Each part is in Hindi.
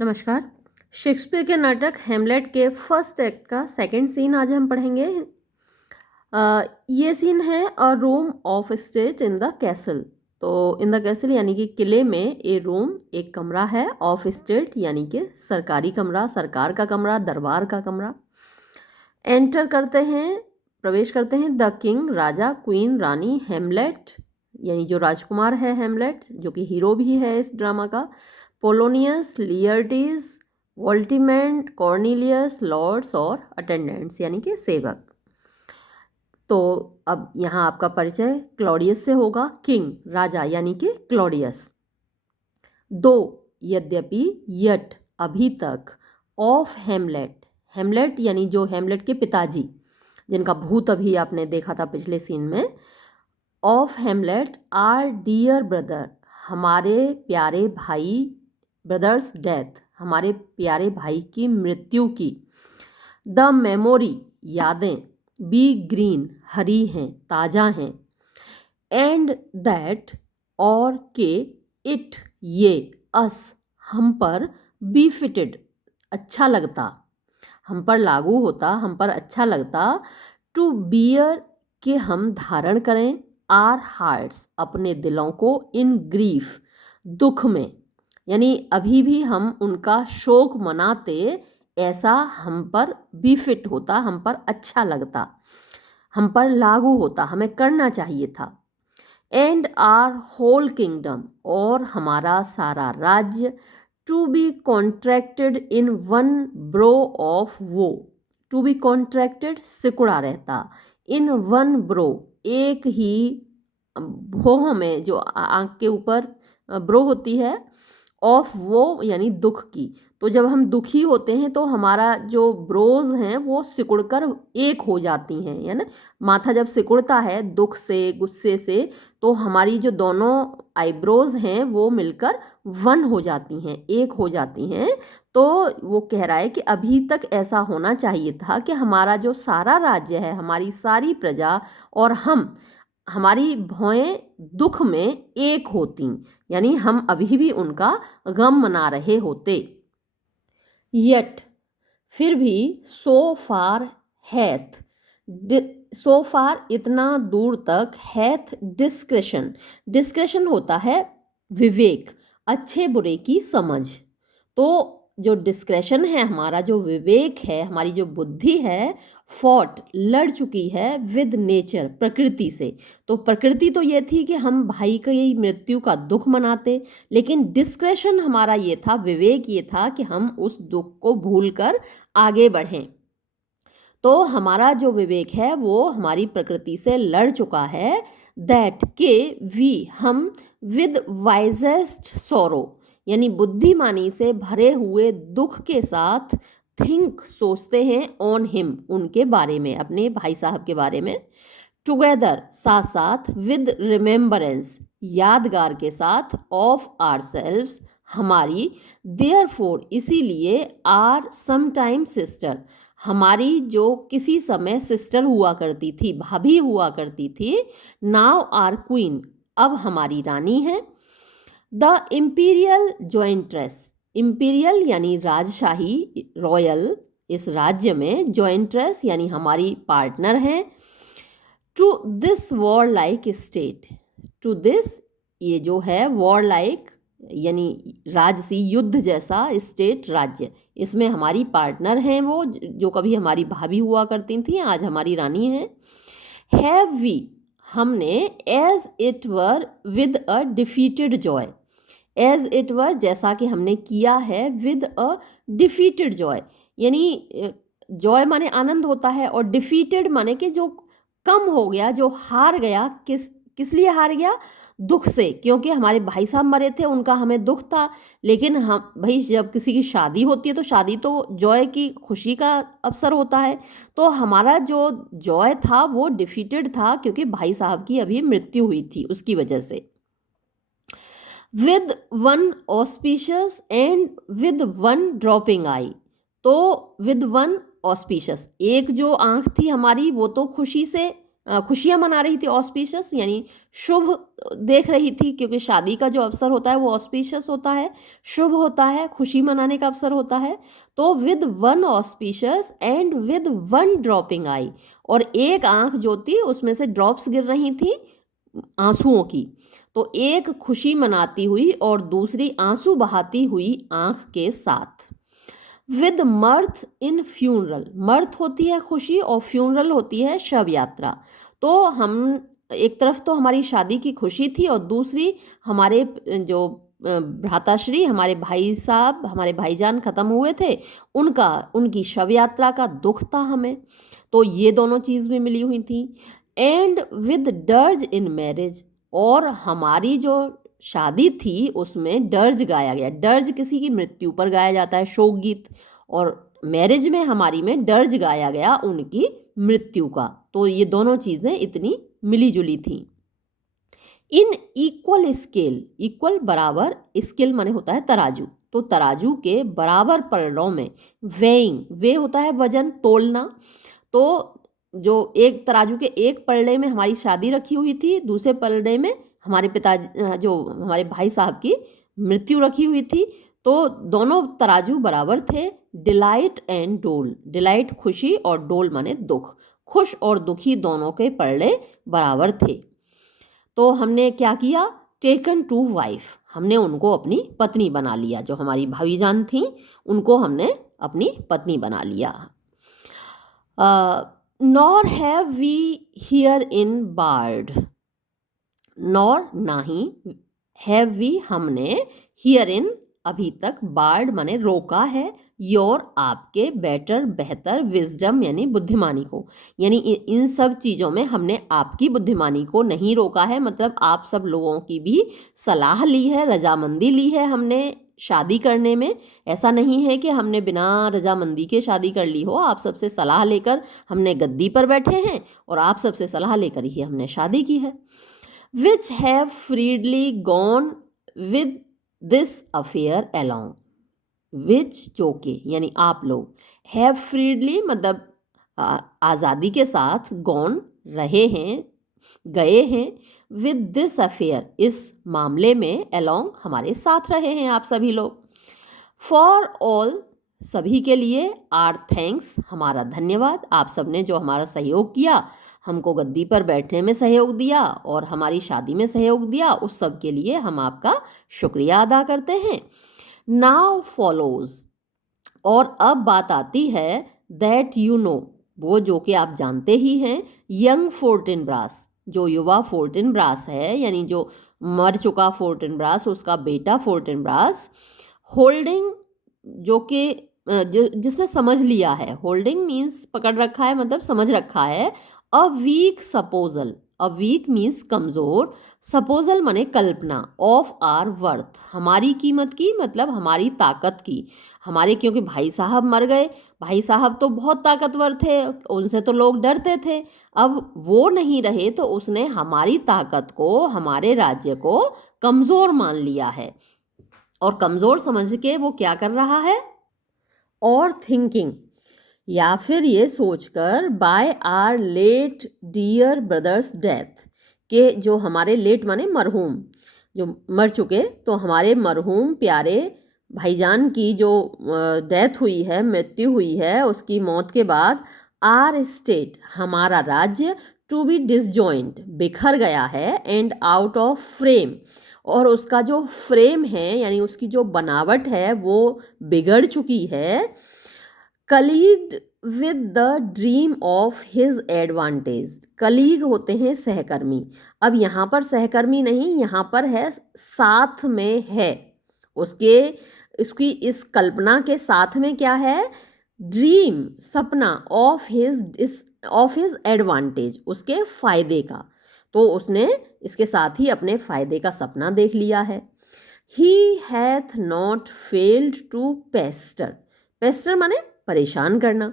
नमस्कार। शेक्सपियर के नाटक हेमलेट के फर्स्ट एक्ट का सेकंड सीन आज हम पढ़ेंगे। ये सीन है अ room of state in the castle. तो इन द कैसल यानी कि किले में ए रूम एक कमरा है, ऑफ स्टेट यानी कि सरकारी कमरा, सरकार का कमरा, दरबार का कमरा। एंटर करते हैं, प्रवेश करते हैं द किंग राजा, क्वीन रानी, हेमलेट यानी जो राजकुमार है हेमलेट, जो कि हीरो भी है इस ड्रामा का, पोलोनियस, लियर्टीज, वोल्टिमेंट, कॉर्निलियस, लॉर्ड्स और अटेंडेंट्स यानी कि सेवक। तो अब यहाँ आपका परिचय क्लॉडियस से होगा। किंग राजा यानी कि क्लॉडियस। दो यद्यपि यट अभी तक, ऑफ हेमलेट, हेमलेट यानी जो हेमलेट के पिताजी जिनका भूत अभी आपने देखा था पिछले सीन में, of Hamlet our dear brother, हमारे प्यारे भाई, ब्रदर्स डेथ, हमारे प्यारे भाई की मृत्यु की, द मेमोरी यादें, बी ग्रीन हरी हैं, ताज़ा हैं, एंड दैट और के, इट ये, अस हम पर, बी फिटेड अच्छा लगता, हम पर लागू होता, हम पर अच्छा लगता, टू बियर के हम धारण करें, आर हार्ट्स अपने दिलों को, इन ग्रीफ दुख में, यानी अभी भी हम उनका शोक मनाते, ऐसा हम पर बीफिट होता, हम पर अच्छा लगता, हम पर लागू होता, हमें करना चाहिए था। एंड आर होल किंगडम और हमारा सारा राज्य, to be contracted in one brow of woe, to be contracted सिकुड़ा रहता, इन वन ब्रो एक ही भोह में, जो आंख के ऊपर ब्रो होती है, ऑफ वो यानी दुख की। तो जब हम दुखी होते हैं तो हमारा जो ब्रोज हैं वो सिकुड़कर एक हो जाती हैं, है ना। माथा जब सिकुड़ता है दुख से, गुस्से से, तो हमारी जो दोनों आईब्रोज हैं वो मिलकर वन हो जाती हैं, एक हो जाती हैं। तो वो कह रहा है कि अभी तक ऐसा होना चाहिए था कि हमारा जो सारा राज्य है, हमारी सारी प्रजा और हम, हमारी भौएं दुख में एक होती, यानी हम अभी भी उनका गम मना रहे होते। यट फिर भी, सो फार हैथ, सो फार इतना दूर तक, हैथ डिस्क्रेशन, डिस्क्रेशन होता है विवेक, अच्छे बुरे की समझ। तो जो डिस्क्रेशन है, हमारा जो विवेक है, हमारी जो बुद्धि है, फॉट लड़ चुकी है विद नेचर प्रकृति से। तो प्रकृति तो ये थी कि हम भाई की मृत्यु का दुख मनाते, लेकिन डिस्क्रेशन हमारा ये था, विवेक ये था कि हम उस दुख को भूलकर आगे बढ़ें। तो हमारा जो विवेक है वो हमारी प्रकृति से लड़ चुका है। दैट के वी हम, विद वाइजेस्ट सोरो यानी बुद्धिमानी से भरे हुए दुख के साथ, थिंक सोचते हैं, ऑन हिम उनके बारे में, अपने भाई साहब के बारे में, टुगेदर साथ साथ, विद रिमेम्बरेंस यादगार के साथ, ऑफ आर सेल्व्स हमारी, देयर फोर इसीलिए, आर समटाइम सिस्टर हमारी जो किसी समय सिस्टर हुआ करती थी, भाभी हुआ करती थी, नाउ आर क्वीन अब हमारी रानी है, द इम्पीरियल जॉइंट्रेस, इम्पीरियल यानी राजशाही, रॉयल इस राज्य में, जॉइंट्रेस यानी हमारी पार्टनर है, to this warlike state, to this ये जो है वॉर लाइक यानी राजसी युद्ध जैसा, स्टेट राज्य, इसमें हमारी पार्टनर हैं वो, जो कभी हमारी भाभी हुआ करती थी आज हमारी रानी हैं। हैव वी हमने, as it were with a defeated joy, as it were जैसा कि हमने किया है, विद अ डिफीटेड जॉय यानी जॉय माने आनंद होता है, और डिफीटेड माने कि जो कम हो गया, जो हार गया, किस लिए हार गया, दुख से, क्योंकि हमारे भाई साहब मरे थे उनका हमें दुख था। लेकिन हम भाई जब किसी की शादी होती है तो शादी तो जॉय की, खुशी का अवसर होता है, तो हमारा जो जॉय था वो डिफीटेड था क्योंकि भाई साहब की अभी मृत्यु हुई थी उसकी वजह से। With one auspicious and with one dropping eye, तो विद वन ऑस्पिशियस एक जो आंख थी हमारी वो तो खुशी से खुशियाँ मना रही थी, ऑस्पिशियस यानी शुभ देख रही थी, क्योंकि शादी का जो अवसर होता है वो ऑस्पिशियस होता है, शुभ होता है, खुशी मनाने का अवसर होता है। तो with one auspicious and with one dropping eye, और एक आंख जो थी उसमें से ड्रॉप्स गिर रही थी आंसुओं की। तो एक खुशी मनाती हुई और दूसरी आंसू बहाती हुई आंख के साथ। विद मर्थ इन फ्यूनरल, मर्थ होती है खुशी और फ्यूनरल होती है शव यात्रा। तो हम एक तरफ तो हमारी शादी की खुशी थी और दूसरी हमारे जो भ्राताश्री, हमारे भाई साहब, हमारे भाईजान खत्म हुए थे, उनकी शव यात्रा का दुख था हमें। तो ये दोनों चीज़ भी मिली हुई थी। And with dirge in marriage, और हमारी जो शादी थी उसमें डर्ज गाया गया। डर्ज किसी की मृत्यु पर गाया जाता है, शोक गीत, और मैरिज में हमारी में डर्ज गाया गया उनकी मृत्यु का। तो ये दोनों चीज़ें इतनी मिली जुली थी। इन इक्वल स्केल, इक्वल बराबर, स्केल माने होता है तराजू, तो तराजू के बराबर पलड़ों में, वेइंग, वे होता है वजन, तोलना। तो जो एक तराजू के एक पलड़े में हमारी शादी रखी हुई थी, दूसरे पलड़े में हमारे पिताजी, जो हमारे भाई साहब की मृत्यु रखी हुई थी। तो दोनों तराजू बराबर थे। डिलाइट एंड डोल, डिलाइट खुशी और डोल माने दुख, खुश और दुखी दोनों के पलड़े बराबर थे। तो हमने क्या किया, टेकन टू वाइफ, हमने उनको अपनी पत्नी बना लिया। जो हमारी भाईजान थी उनको हमने अपनी पत्नी बना लिया। Nor have we herein barred, nor नाही, हैव वी हमने, हियर इन अभी तक, बार्ड माने रोका है, योर आपके, बेटर बेहतर, विजडम यानी बुद्धिमानी को, यानी इन सब चीज़ों में हमने आपकी बुद्धिमानी को नहीं रोका है। मतलब आप सब लोगों की भी सलाह ली है, रजामंदी ली है हमने शादी करने में। ऐसा नहीं है कि हमने बिना रजामंदी के शादी कर ली हो, आप सबसे सलाह लेकर हमने गद्दी पर बैठे हैं और आप सबसे सलाह लेकर ही हमने शादी की है। Which have freely gone with this affair along, which जो के यानी आप लोग, हैव फ्रीडली मतलब आज़ादी के साथ, गॉन रहे हैं, गए हैं, विद दिस अफेयर इस मामले में, अलोंग हमारे साथ रहे हैं आप सभी लोग। फॉर ऑल सभी के लिए, आर थैंक्स हमारा धन्यवाद, आप सबने जो हमारा सहयोग किया, हमको गद्दी पर बैठने में सहयोग दिया और हमारी शादी में सहयोग दिया, उस सब के लिए हम आपका शुक्रिया अदा करते हैं। नाउ फॉलोज, और अब बात आती है, दैट यू नो, वो जो कि आप जानते ही हैं, यंग फोर्टिनब्रास, जो युवा फोर्टिनब्रास है, यानी जो मर चुका फोर्टिनब्रास, उसका बेटा फोर्टिनब्रास, होल्डिंग जो कि जिसने समझ लिया है, होल्डिंग मीन्स पकड़ रखा है, मतलब समझ रखा है, a weak supposal, a weak means कमज़ोर, सपोजल माने कल्पना, ऑफ आर वर्थ हमारी कीमत की, मतलब हमारी ताकत की, हमारे, क्योंकि भाई साहब मर गए, भाई साहब तो बहुत ताकतवर थे, उनसे तो लोग डरते थे, अब वो नहीं रहे तो उसने हमारी ताकत को, हमारे राज्य को कमज़ोर मान लिया है। और कमज़ोर समझ के वो क्या कर रहा है, और थिंकिंग, या फिर ये सोचकर, by our late dear brother's death, के जो हमारे लेट माने मरहूम, जो मर चुके, तो हमारे मरहूम प्यारे भाईजान की जो डेथ हुई है, मृत्यु हुई है, उसकी मौत के बाद, आर स्टेट हमारा राज्य, टू बी डिसजॉइंट बिखर गया है, एंड आउट ऑफ फ्रेम, और उसका जो फ्रेम है यानी उसकी जो बनावट है वो बिगड़ चुकी है, colleagued with the dream of his advantage, colleague होते हैं सहकर्मी, अब यहाँ पर सहकर्मी नहीं, यहाँ पर है साथ में है, उसके, उसकी इस कल्पना के साथ में क्या है, ड्रीम सपना, ऑफ हिज एडवांटेज उसके फायदे का, तो उसने इसके साथ ही अपने फायदे का सपना देख लिया है। He hath not failed to pester, pester माने परेशान करना,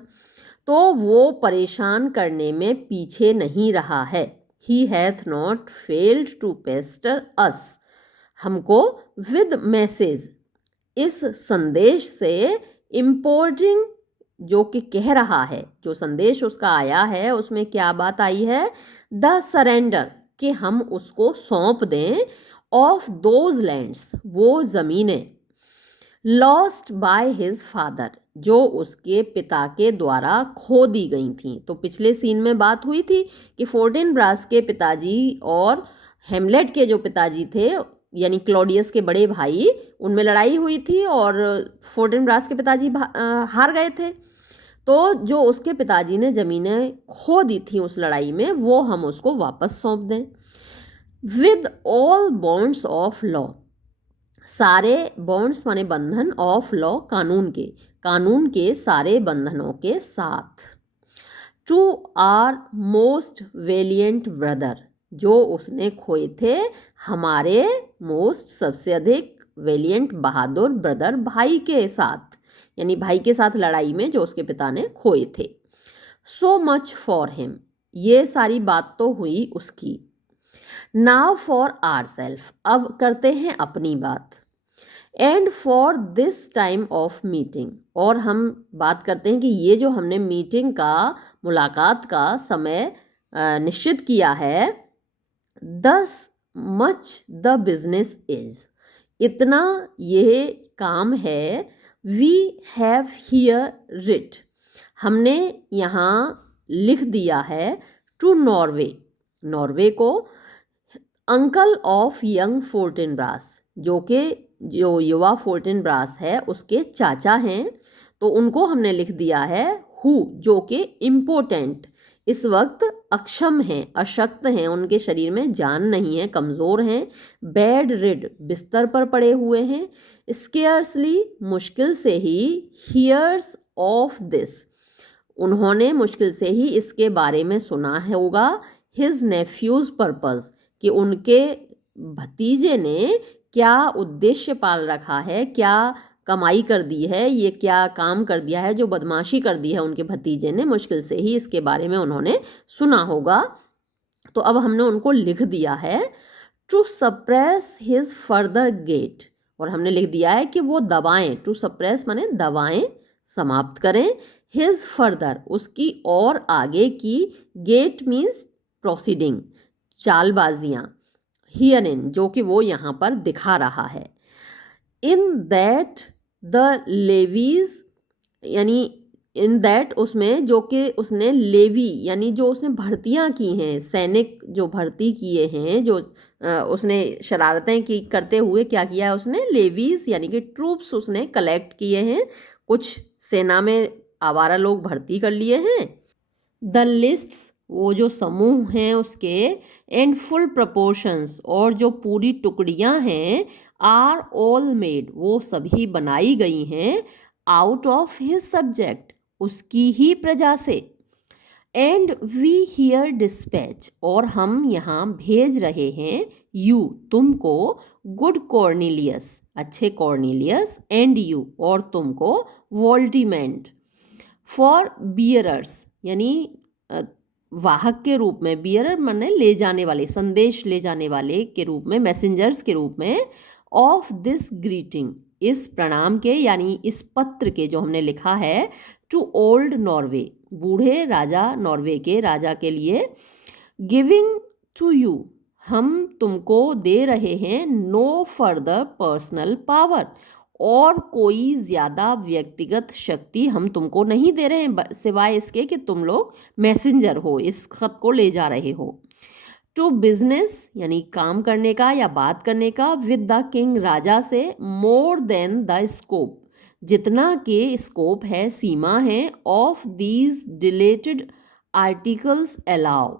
तो वो परेशान करने में पीछे नहीं रहा है। He hath not failed to pester us, हमको विद मैसेज, इस संदेश से, इम्पोर्टिंग जो कि कह रहा है, जो संदेश उसका आया है उसमें क्या बात आई है, द सरेंडर, कि हम उसको सौंप दें, ऑफ दोज लैंड्स, वो ज़मीनें, लॉस्ट बाय हिज फादर, जो उसके पिता के द्वारा खो दी गई थीं। तो पिछले सीन में बात हुई थी कि फोर्टिनब्रास के पिताजी और हेमलेट के जो पिताजी थे, यानी क्लॉडियस के बड़े भाई, उनमें लड़ाई हुई थी और फोर्टिनब्रास के पिताजी हार गए थे। तो जो उसके पिताजी ने ज़मीनें खो दी थी उस लड़ाई में, वो हम उसको वापस सौंप दें, with all bonds of law, सारे बॉन्ड्स माने बंधन, ऑफ लॉ कानून के सारे बंधनों के साथ, to our most valiant brother, जो उसने खोए थे हमारे मोस्ट, सबसे अधिक, वेलियंट, बहादुर, ब्रदर, भाई के साथ, यानी भाई के साथ लड़ाई में जो उसके पिता ने खोए थे। सो मच फॉर हिम, ये सारी बात तो हुई उसकी। नाउ फॉर आर सेल्फ, अब करते हैं अपनी बात। And for this time of meeting, और हम बात करते हैं कि ये जो हमने मीटिंग का, मुलाकात का समय निश्चित किया है, दस मच द बिजनेस इज, इतना ये काम है, वी हैव हियर रिट, हमने यहाँ लिख दिया है, टू नॉर्वे, नॉर्वे को, अंकल ऑफ यंग फोर्टिनब्रास, जो युवा फोर्टिनब्रास है उसके चाचा हैं, तो उनको हमने लिख दिया है, हु, जो कि इम्पोर्टेंट, इस वक्त अक्षम हैं, अशक्त हैं, उनके शरीर में जान नहीं है, कमज़ोर हैं, बेड रिड, बिस्तर पर पड़े हुए हैं, स्केयर्सली, मुश्किल से ही, हियर्स ऑफ दिस, उन्होंने मुश्किल से ही इसके बारे में सुना होगा, हिज नेफ्यूज पर्पस, कि उनके भतीजे ने क्या उद्देश्य पाल रखा है, क्या कमाई कर दी है, ये क्या काम कर दिया है, जो बदमाशी कर दी है उनके भतीजे ने, मुश्किल से ही इसके बारे में उन्होंने सुना होगा। तो अब हमने उनको लिख दिया है, to suppress his further gait, और हमने लिख दिया है कि वो दबाएं, टू सप्रेस माने दबाएं, समाप्त करें, हिज फर्दर, उसकी और आगे की, गेट मीन्स प्रोसीडिंग, चालबाजियाँ, हियरिन, जो कि वो यहाँ पर दिखा रहा है, इन दैट द लेवीज, यानी इन दैट, उसमें, जो कि उसने लेवी, यानी जो उसने भर्तियाँ की हैं, सैनिक जो भर्ती किए हैं, जो उसने शरारतें की करते हुए क्या किया है उसने, लेवीज यानी कि ट्रूप्स उसने कलेक्ट किए हैं, कुछ सेना में आवारा लोग भर्ती कर लिए हैं, द लिस्ट्स, वो जो समूह हैं उसके, एंड फुल प्रपोर्शंस, और जो पूरी टुकड़ियां हैं, आर ऑल मेड, वो सभी बनाई गई हैं, आउट ऑफ हिज सब्जेक्ट, उसकी ही प्रजा से, एंड वी हियर डिस्पैच, और हम यहाँ भेज रहे हैं, यू, तुमको, गुड कॉर्निलियस, अच्छे कॉर्निलियस, एंड यू, और तुमको, वोल्टीमेंट, फॉर बियरर्स, यानी वाहक के रूप में, बियरर माने ले जाने वाले, संदेश ले जाने वाले के रूप में, मैसेंजर्स के रूप में, ऑफ दिस ग्रीटिंग, इस प्रणाम के, यानी इस पत्र के जो हमने लिखा है, टू ओल्ड नॉर्वे, बूढ़े राजा, नॉर्वे के राजा के लिए, गिविंग टू यू, हम तुमको दे रहे हैं, नो फर्दर पर्सनल पावर, और कोई ज़्यादा व्यक्तिगत शक्ति हम तुमको नहीं दे रहे हैं, सिवाय इसके कि तुम लोग मैसेंजर हो, इस खत को ले जा रहे हो, टू बिजनेस, यानी काम करने का या बात करने का, विद द किंग, राजा से, मोर देन द स्कोप, जितना के स्कोप है, सीमा है, of these deleted articles allow,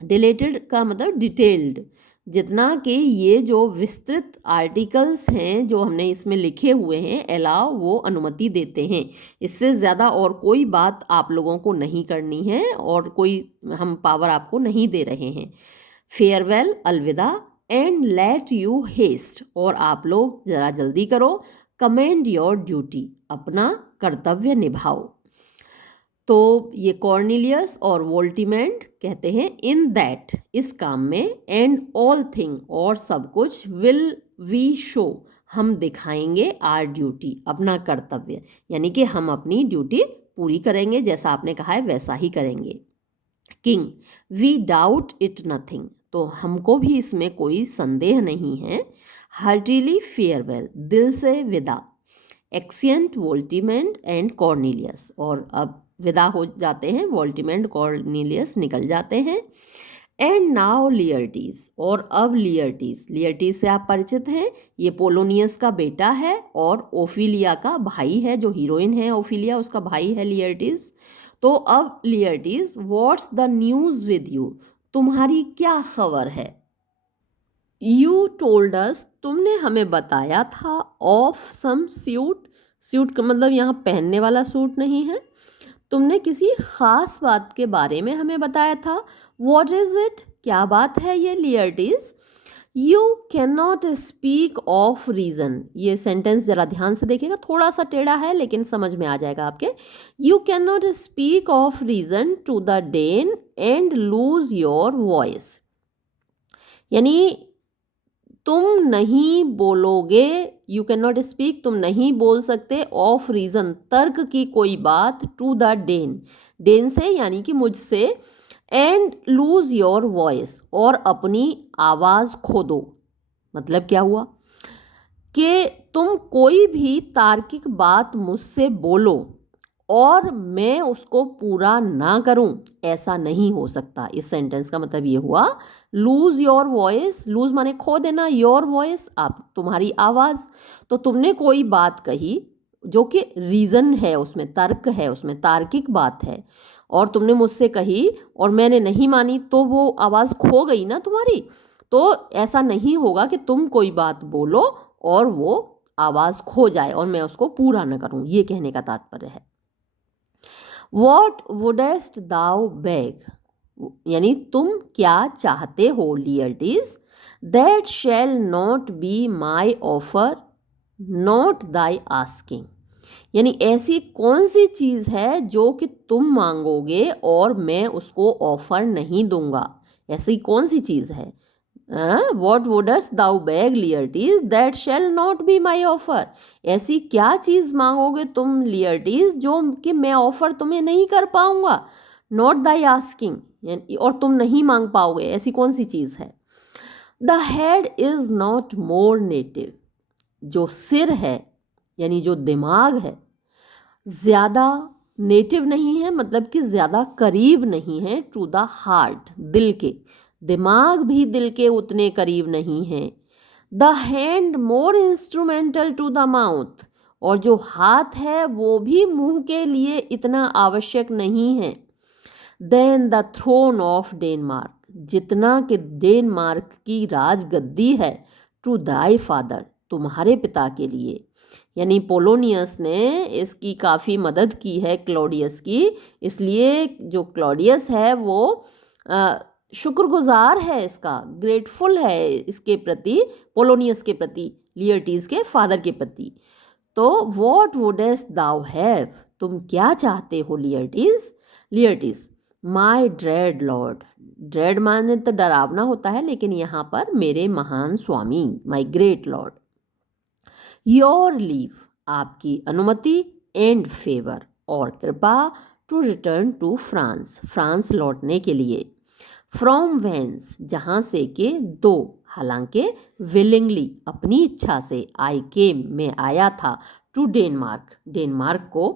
deleted का मतलब डिटेल्ड, जितना कि ये जो विस्तृत आर्टिकल्स हैं जो हमने इसमें लिखे हुए हैं, अलाउ, वो अनुमति देते हैं, इससे ज़्यादा और कोई बात आप लोगों को नहीं करनी है, और कोई हम पावर आपको नहीं दे रहे हैं, फेयरवेल, अलविदा, एंड लेट यू हेस्ट, और आप लोग ज़रा जल्दी करो, कमेंड योर ड्यूटी, अपना कर्तव्य निभाओ। तो ये कॉर्निलियस और वोल्टीमेंट कहते हैं, इन दैट, इस काम में, एंड ऑल थिंग, और सब कुछ, विल वी शो, हम दिखाएंगे, आर ड्यूटी, अपना कर्तव्य, यानी कि हम अपनी ड्यूटी पूरी करेंगे, जैसा आपने कहा है वैसा ही करेंगे। King, we doubt it nothing, तो हमको भी इसमें कोई संदेह नहीं है। हार्टिली फेयरवेल, दिल से विदा। एक्सियंट, वोल्टिमेंट एंड कॉर्नेलियस, और अब विदा हो जाते हैं, वोल्टिमेंट कॉर्नेलियस निकल जाते हैं। एंड नाउ लियर्टीज, और अब लियर्टीज, लियर्टीज से आप परिचित हैं, ये पोलोनियस का बेटा है और ओफिलिया का भाई है, जो हीरोइन है ओफिलिया उसका भाई है लियर्टीज। तो अब Laertes, what's the news with you, तुम्हारी क्या खबर है। यू टोल्ड अस, तुमने हमें बताया था, ऑफ सम सूट, सूट का मतलब यहाँ पहनने वाला सूट नहीं है, तुमने किसी खास बात के बारे में हमें बताया था। वॉट इज इट, क्या बात है ये Laertes. You can not speak of reason, ये सेंटेंस जरा ध्यान से देखिएगा, थोड़ा सा टेढ़ा है लेकिन समझ में आ जाएगा आपके। You can not speak of reason to the Dane and lose your voice, यानी तुम नहीं बोलोगे, यू कैन नॉट स्पीक, तुम नहीं बोल सकते, ऑफ रीज़न, तर्क की कोई बात, टू द डेन, डेन से यानी कि मुझसे, एंड लूज योर वॉइस, और अपनी आवाज़ खो दो। मतलब क्या हुआ कि तुम कोई भी तार्किक बात मुझसे बोलो और मैं उसको पूरा ना करूं, ऐसा नहीं हो सकता। इस सेंटेंस का मतलब ये हुआ, लूज योर वॉइस, लूज माने खो देना, योर वॉइस आप तुम्हारी आवाज़, तो तुमने कोई बात कही जो कि रीज़न है उसमें, तर्क है उसमें, तार्किक बात है, और तुमने मुझसे कही और मैंने नहीं मानी, तो वो आवाज़ खो गई ना तुम्हारी। तो ऐसा नहीं होगा कि तुम कोई बात बोलो और वो आवाज़ खो जाए और मैं उसको पूरा न करूं, ये कहने का तात्पर्य है। वॉट वुडेस्ट दाउ बेग, यानी तुम क्या चाहते हो Laertes. That shall not be my offer not thy asking, यानी ऐसी कौन सी चीज़ है जो कि तुम मांगोगे और मैं उसको ऑफर नहीं दूंगा, ऐसी कौन सी चीज़ है। What wouldst thou beg Laertes that shall not be my offer, ऐसी क्या चीज़ मांगोगे तुम लियर्टीज जो कि मैं ऑफर तुम्हें नहीं कर पाऊंगा, नॉट दाई आस्किंग, और तुम नहीं मांग पाओगे, ऐसी कौन सी चीज़ है। The head is not more native, जो सिर है यानी जो दिमाग है, ज़्यादा नेटिव नहीं है, मतलब कि ज़्यादा करीब नहीं है, टू द हार्ट, दिल के, दिमाग भी दिल के उतने करीब नहीं है। The hand more instrumental to the mouth, और जो हाथ है वो भी मुंह के लिए इतना आवश्यक नहीं है। Than the throne of Denmark, जितना कि डेनमार्क की राजगद्दी है, टू दाई फादर, तुम्हारे पिता के लिए, यानी पोलोनियस ने इसकी काफ़ी मदद की है क्लॉडियस की, इसलिए जो क्लॉडियस है वो शुक्रगुजार है, इसका ग्रेटफुल है इसके प्रति, पोलोनियस के प्रति, लियर्टीज के फादर के प्रति। तो वॉट वुडेस्ट दाउ हैव, तुम क्या चाहते हो लियर्टीज। लियर्टीज, माई ड्रेड लॉर्ड, ड्रेड माने तो डरावना होता है, लेकिन यहाँ पर मेरे महान स्वामी, my great lord. Your leave, आपकी अनुमति, एंड फेवर, और कृपा, to return to France, France लौटने के लिए। फ्रॉम वेंस, जहाँ से के, दो, हालांकि, विलिंगली, अपनी इच्छा से, आई केम, मैं आया था, टू डेनमार्क, डेनमार्क को,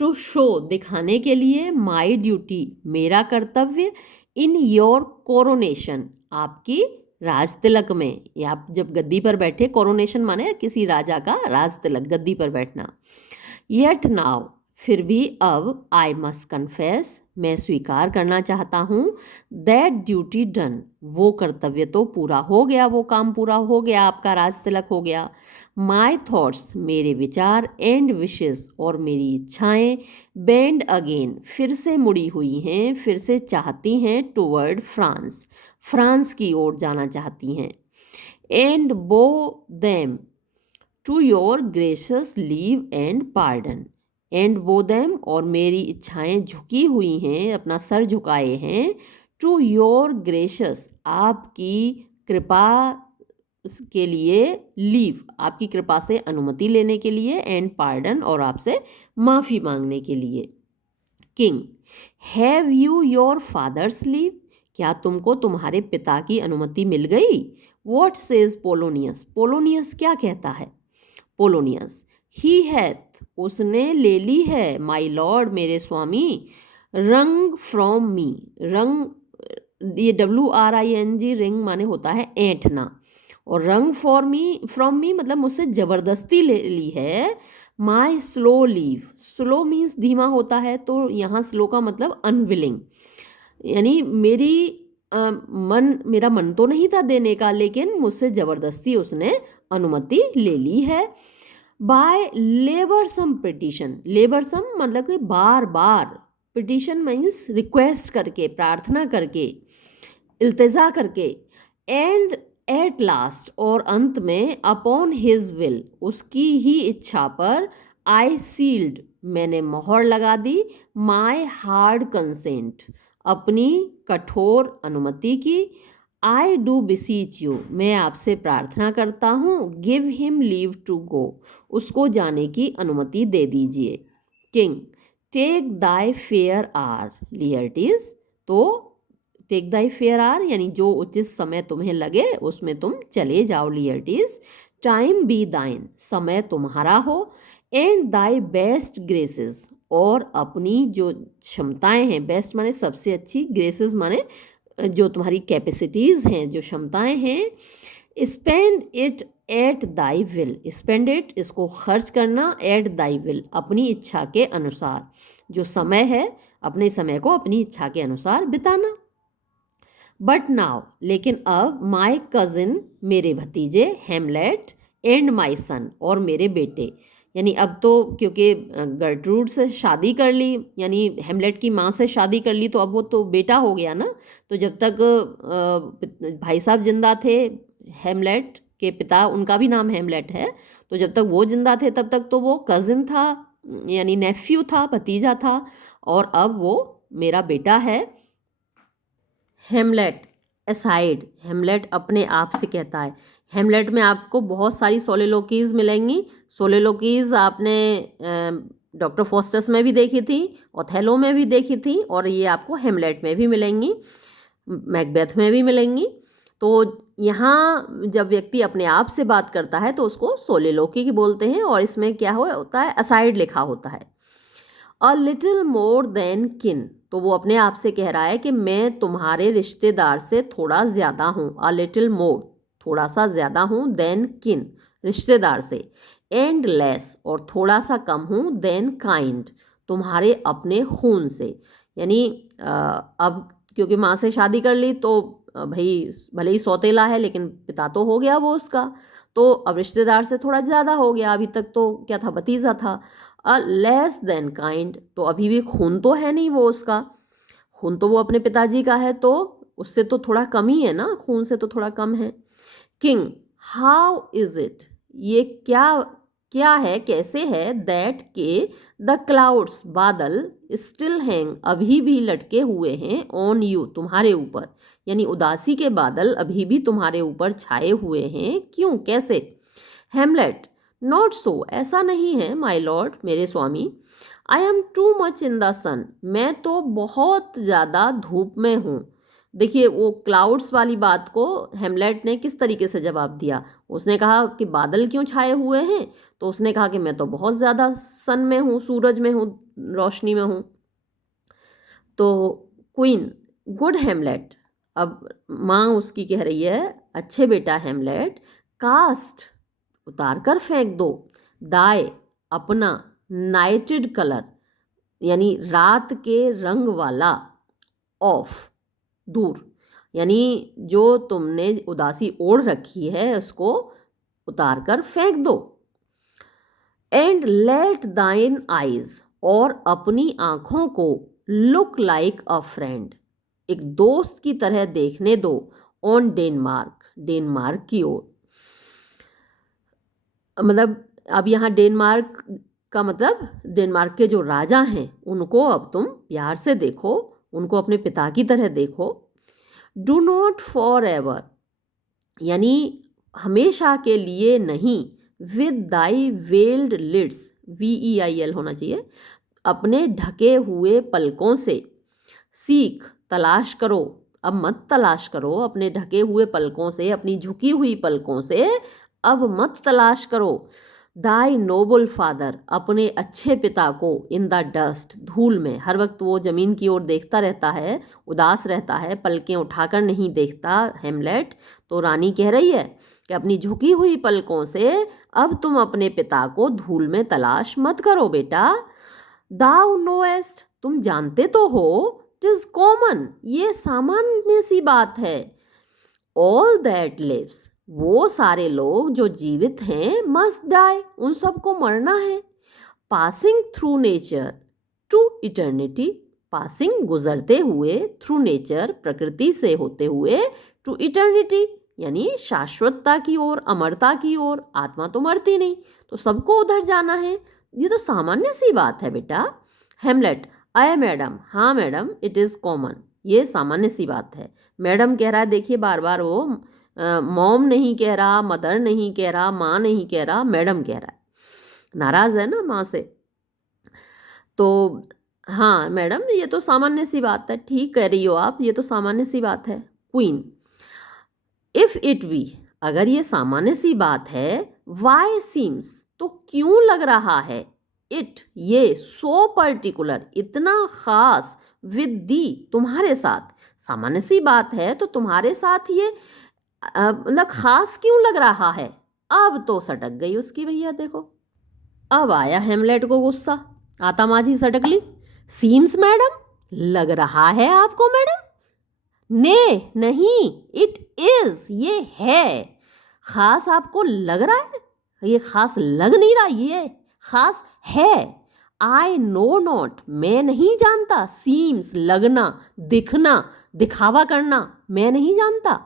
टू शो, दिखाने के लिए, माई ड्यूटी, मेरा कर्तव्य, इन योर कोरोनेशन, आपकी राज तिलक में, या आप जब गद्दी पर बैठे, कोरोनेशन माने किसी राजा का राज तिलक, गद्दी पर बैठना। येट नाउ, फिर भी अब, आई मस्ट कन्फेस, मैं स्वीकार करना चाहता हूँ, दैट ड्यूटी डन, वो कर्तव्य तो पूरा हो गया, वो काम पूरा हो गया, आपका राज तिलक हो गया। माई थॉट्स, मेरे विचार, एंड विशेस, और मेरी इच्छाएं, बेंड अगेन, फिर से मुड़ी हुई हैं, फिर से चाहती हैं, टूवर्ड फ्रांस, फ्रांस की ओर जाना चाहती हैं। And bow them to your gracious leave and pardon, and bow them, और मेरी इच्छाएं झुकी हुई हैं, अपना सर झुकाए हैं, टू योर ग्रेशियस, आपकी कृपा के लिए, लीव, आपकी कृपा से अनुमति लेने के लिए, एंड पार्डन, और आपसे माफ़ी मांगने के लिए। King, have you your fathers leave, क्या तुमको तुम्हारे पिता की अनुमति मिल गई? वॉट सेज पोलोनियस, पोलोनियस क्या कहता है? पोलोनियस, ही हैथ, उसने ले ली है, माई लॉर्ड, मेरे स्वामी, रंग फ्रॉम मी, रंग, ये WRING, रिंग माने होता है ऐंठना, और रंग फॉर मी, फ्रॉम मी मतलब मुझसे ज़बरदस्ती ले ली है, माई स्लो लीव, स्लो मीन्स धीमा होता है, तो यहाँ स्लो का मतलब अनविलिंग, यानी मेरा मन तो नहीं था देने का, लेकिन मुझसे ज़बरदस्ती उसने अनुमति ले ली है। बाय लेबरसम पिटिशन, लेबरसम मतलब कि बार बार, पिटिशन मीन्स रिक्वेस्ट करके, प्रार्थना करके, इल्तिजा करके, एंड एट लास्ट, और अंत में, अपॉन हिज विल, उसकी ही इच्छा पर, आई सील्ड, मैंने मोहर लगा दी, माई हार्ड कंसेंट, अपनी कठोर अनुमति की, आई डू बिसीच यू, मैं आपसे प्रार्थना करता हूँ, give him leave to go, उसको जाने की अनुमति दे दीजिए। King, take thy fair hour, Laertes, तो टेक दाई फेयर आर यानी जो उचित समय तुम्हें लगे उसमें तुम चले जाओ, लियर्टीज, टाइम बी दाइन, समय तुम्हारा हो, एंड दाई बेस्ट ग्रेसेस, और अपनी जो क्षमताएं हैं, बेस्ट माने सबसे अच्छी, ग्रेसेस माने जो तुम्हारी कैपेसिटीज़ हैं, जो क्षमताएं हैं, spend it at thy will, spend it, इसको खर्च करना, एट दाई विल, अपनी इच्छा के अनुसार, जो समय है अपने समय को अपनी इच्छा के अनुसार बिताना। बट नाउ, लेकिन अब, माई कज़िन, मेरे भतीजे, हेमलेट, एंड माई सन, और मेरे बेटे, यानी अब तो क्योंकि गर्ट्रूड से शादी कर ली, यानी हेमलेट की माँ से शादी कर ली, तो अब वो तो बेटा हो गया ना, तो जब तक भाई साहब जिंदा थे, हेमलेट के पिता, उनका भी नाम हेमलेट है, तो जब तक वो जिंदा थे तब तक तो वो कज़िन था, यानी नेफ्यू था, भतीजा था, और अब वो मेरा बेटा है। हेमलेट असाइड, हेमलेट अपने आप से कहता है। हेमलेट में आपको बहुत सारी सोलिलोकीज मिलेंगी। सोलिलोकीज आपने डॉक्टर फॉस्टर्स में भी देखी थी, ओथेलो में भी देखी थी, और ये आपको हेमलेट में भी मिलेंगी, मैकबेथ में भी मिलेंगी। तो यहाँ जब व्यक्ति अपने आप से बात करता है तो उसको सोलिलोकी बोलते हैं, और इसमें क्या होता है, असाइड लिखा होता है। अ लिटिल मोर देन किन, तो वो अपने आप से कह रहा है कि मैं तुम्हारे रिश्तेदार से थोड़ा ज़्यादा हूँ। अ लिटिल मोर, थोड़ा सा ज़्यादा हूँ, देन किन, रिश्तेदार से, एंड लेस, और थोड़ा सा कम हूँ, देन काइंड, तुम्हारे अपने खून से, यानी अब क्योंकि माँ से शादी कर ली तो भाई भले ही सौतेला है लेकिन पिता तो हो गया वो उसका, तो अब रिश्तेदार से थोड़ा ज़्यादा हो गया, अभी तक तो क्या था, भतीजा था। लेस देन काइंड, तो अभी भी खून तो है नहीं वो उसका, खून तो वो अपने पिताजी का है, तो उससे तो थोड़ा कम ही है ना, खून से तो थोड़ा कम है। किंग, हाउ इज इट, ये क्या क्या है, कैसे है, दैट के द क्लाउड्स, बादल, स्टिल हैंग, अभी भी लटके हुए हैं, ऑन यू, तुम्हारे ऊपर, यानी उदासी के बादल अभी भी तुम्हारे ऊपर छाए हुए हैं, क्यों, कैसे? हेमलेट, नॉट सो, ऐसा नहीं है, माई लॉर्ड, मेरे स्वामी, I am too much in the sun, मैं तो बहुत ज़्यादा धूप में हूँ। देखिए वो क्लाउड्स वाली बात को हेमलेट ने किस तरीके से जवाब दिया, उसने कहा कि बादल क्यों छाए हुए हैं, तो उसने कहा कि मैं तो बहुत ज़्यादा सन में हूँ, सूरज में हूँ, रोशनी में हूँ। तो क्वीन, गुड हेमलेट, अब माँ उसकी कह रही है, अच्छे बेटा हेमलेट, कास्ट, उतार कर फेंक दो, दाए, अपना, नाइटेड कलर, यानी रात के रंग वाला, ऑफ, दूर, यानी जो तुमने उदासी ओढ़ रखी है उसको उतार कर फेंक दो। एंड लेट दाइन आइज, और अपनी आंखों को, लुक लाइक अ फ्रेंड, एक दोस्त की तरह देखने दो, ऑन डेनमार्क, डेनमार्क की ओर, मतलब अब यहाँ डेनमार्क का मतलब डेनमार्क के जो राजा हैं उनको अब तुम प्यार से देखो, उनको अपने पिता की तरह देखो। डू नॉट फॉर एवर, यानी हमेशा के लिए नहीं, with thy veiled lids, VEIL होना चाहिए, अपने ढके हुए पलकों से। सीख, तलाश करो। अब मत तलाश करो अपने ढके हुए पलकों से, अपनी झुकी हुई पलकों से अब मत तलाश करो। दाई नोबल फादर, अपने अच्छे पिता को। इन द डस्ट, धूल में। हर वक्त वो जमीन की ओर देखता रहता है, उदास रहता है, पलकें उठाकर नहीं देखता हेमलेट। तो रानी कह रही है कि अपनी झुकी हुई पलकों से अब तुम अपने पिता को धूल में तलाश मत करो बेटा। दाउ नोएस्ट, तुम जानते तो हो। टिज कॉमन, ये सामान्य सी बात है। ऑल दैट लिव्स, वो सारे लोग जो जीवित हैं, मस्ट डाई, उन सबको मरना है। Passing through nature to eternity, passing गुजरते हुए, थ्रू नेचर प्रकृति से होते हुए, टू इटर्निटी यानी शाश्वतता की ओर, अमरता की ओर। आत्मा तो मरती नहीं, तो सबको उधर जाना है। ये तो सामान्य सी बात है बेटा। हेमलेट, अय मैडम, हाँ मैडम, इट इज़ कॉमन, ये सामान्य सी बात है। मैडम कह रहा है, देखिए बार बार वो मॉम नहीं कह रहा, मदर नहीं कह रहा, माँ नहीं कह रहा, मैडम कह रहा है। नाराज है ना माँ से। तो हाँ मैडम, ये तो सामान्य सी बात है, ठीक कह रही हो आप, ये तो सामान्य सी बात है। क्वीन, इफ इट बी, अगर ये सामान्य सी बात है, वाई सीम्स, तो क्यों लग रहा है, इट, ये, सो पर्टिकुलर, इतना खास, विद दी, तुम्हारे साथ। सामान्य सी बात है तो तुम्हारे साथ ये मतलब खास क्यों लग रहा है। अब तो सटक गई उसकी भैया, देखो अब आया हेमलेट को गुस्सा। आता माझी सटक ली। सीम्स मैडम, लग रहा है आपको मैडम। ने नहीं, इट इज, ये है। खास आपको लग रहा है, ये खास लग नहीं रहा, ये खास है। आई नो नॉट, मैं नहीं जानता। सीम्स, लगना, दिखना, दिखावा करना, मैं नहीं जानता।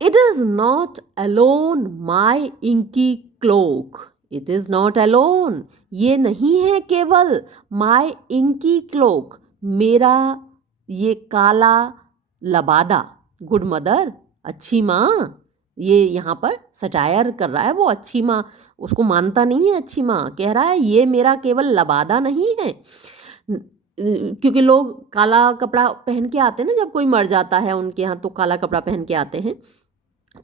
It is not alone my inky cloak, it is not alone, ये नहीं है केवल। माई इंकी क्लोक, मेरा ये काला लबादा। गुड मदर, अच्छी माँ। ये यहाँ पर सटायर कर रहा है वो, अच्छी माँ उसको मानता नहीं है। अच्छी माँ कह रहा है ये मेरा केवल लबादा नहीं है। क्योंकि लोग काला कपड़ा पहन के आते हैं ना, जब कोई मर जाता है उनके यहाँ तो काला कपड़ा पहन के आते हैं।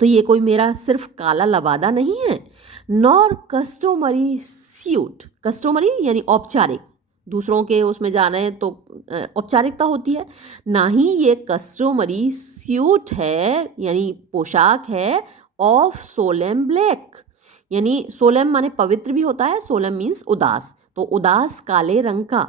तो ये कोई मेरा सिर्फ काला लबादा नहीं है। नॉर कस्टोमरी स्यूट, कस्टोमरी यानी औपचारिक, दूसरों के उसमें जाना है तो औपचारिकता होती है। ना ही ये कस्टोमरी स्यूट है यानी पोशाक है, ऑफ सोलेम ब्लैक, यानी सोलेम माने पवित्र भी होता है, सोलेम मीन्स उदास, तो उदास काले रंग का।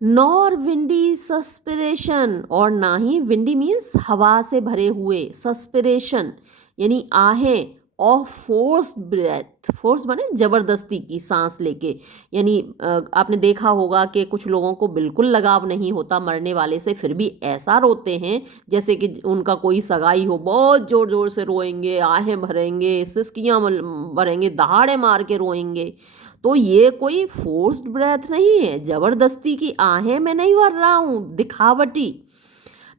नॉर विंडी सस्पिरेशन, और ना ही विंडी मीन्स हवा से भरे हुए, सस्पिरेशन यानी आहें, ऑफ फोर्स ब्रेथ, फोर्स माने जबरदस्ती की सांस लेके। यानी आपने देखा होगा कि कुछ लोगों को बिल्कुल लगाव नहीं होता मरने वाले से, फिर भी ऐसा रोते हैं जैसे कि उनका कोई सगाई हो, बहुत जोर जोर से रोएंगे, आहें भरेंगे, सिसकियाँ भरेंगे, दहाड़े मार के रोएंगे। तो ये कोई फोर्स्ड ब्रेथ नहीं है, जबरदस्ती की आहें मैं नहीं भर रहा हूँ, दिखावटी।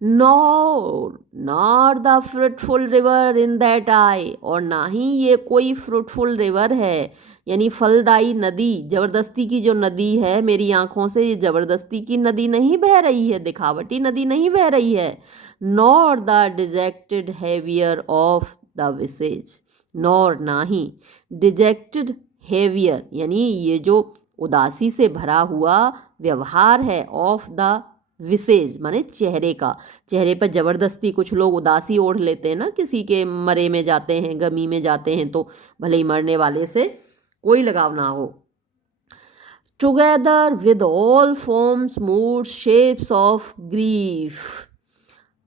Nor the fruitful river in that eye, और ना ही ये कोई फ्रूटफुल रिवर है यानी फलदायी नदी, जबरदस्ती की जो नदी है मेरी आंखों से, ये जबरदस्ती की नदी नहीं बह रही है, दिखावटी नदी नहीं बह रही है। Nor the dejected haviour of the visage, nor ना ही, डिजेक्टेड हैवियर यानी ये जो उदासी से भरा हुआ व्यवहार है, ऑफ द विसेज माने चेहरे का। चेहरे पर जबरदस्ती कुछ लोग उदासी ओढ़ लेते हैं ना, किसी के मरे में जाते हैं, गमी में जाते हैं, तो भले ही मरने वाले से कोई लगाव ना हो। Together with all forms moods shapes of grief,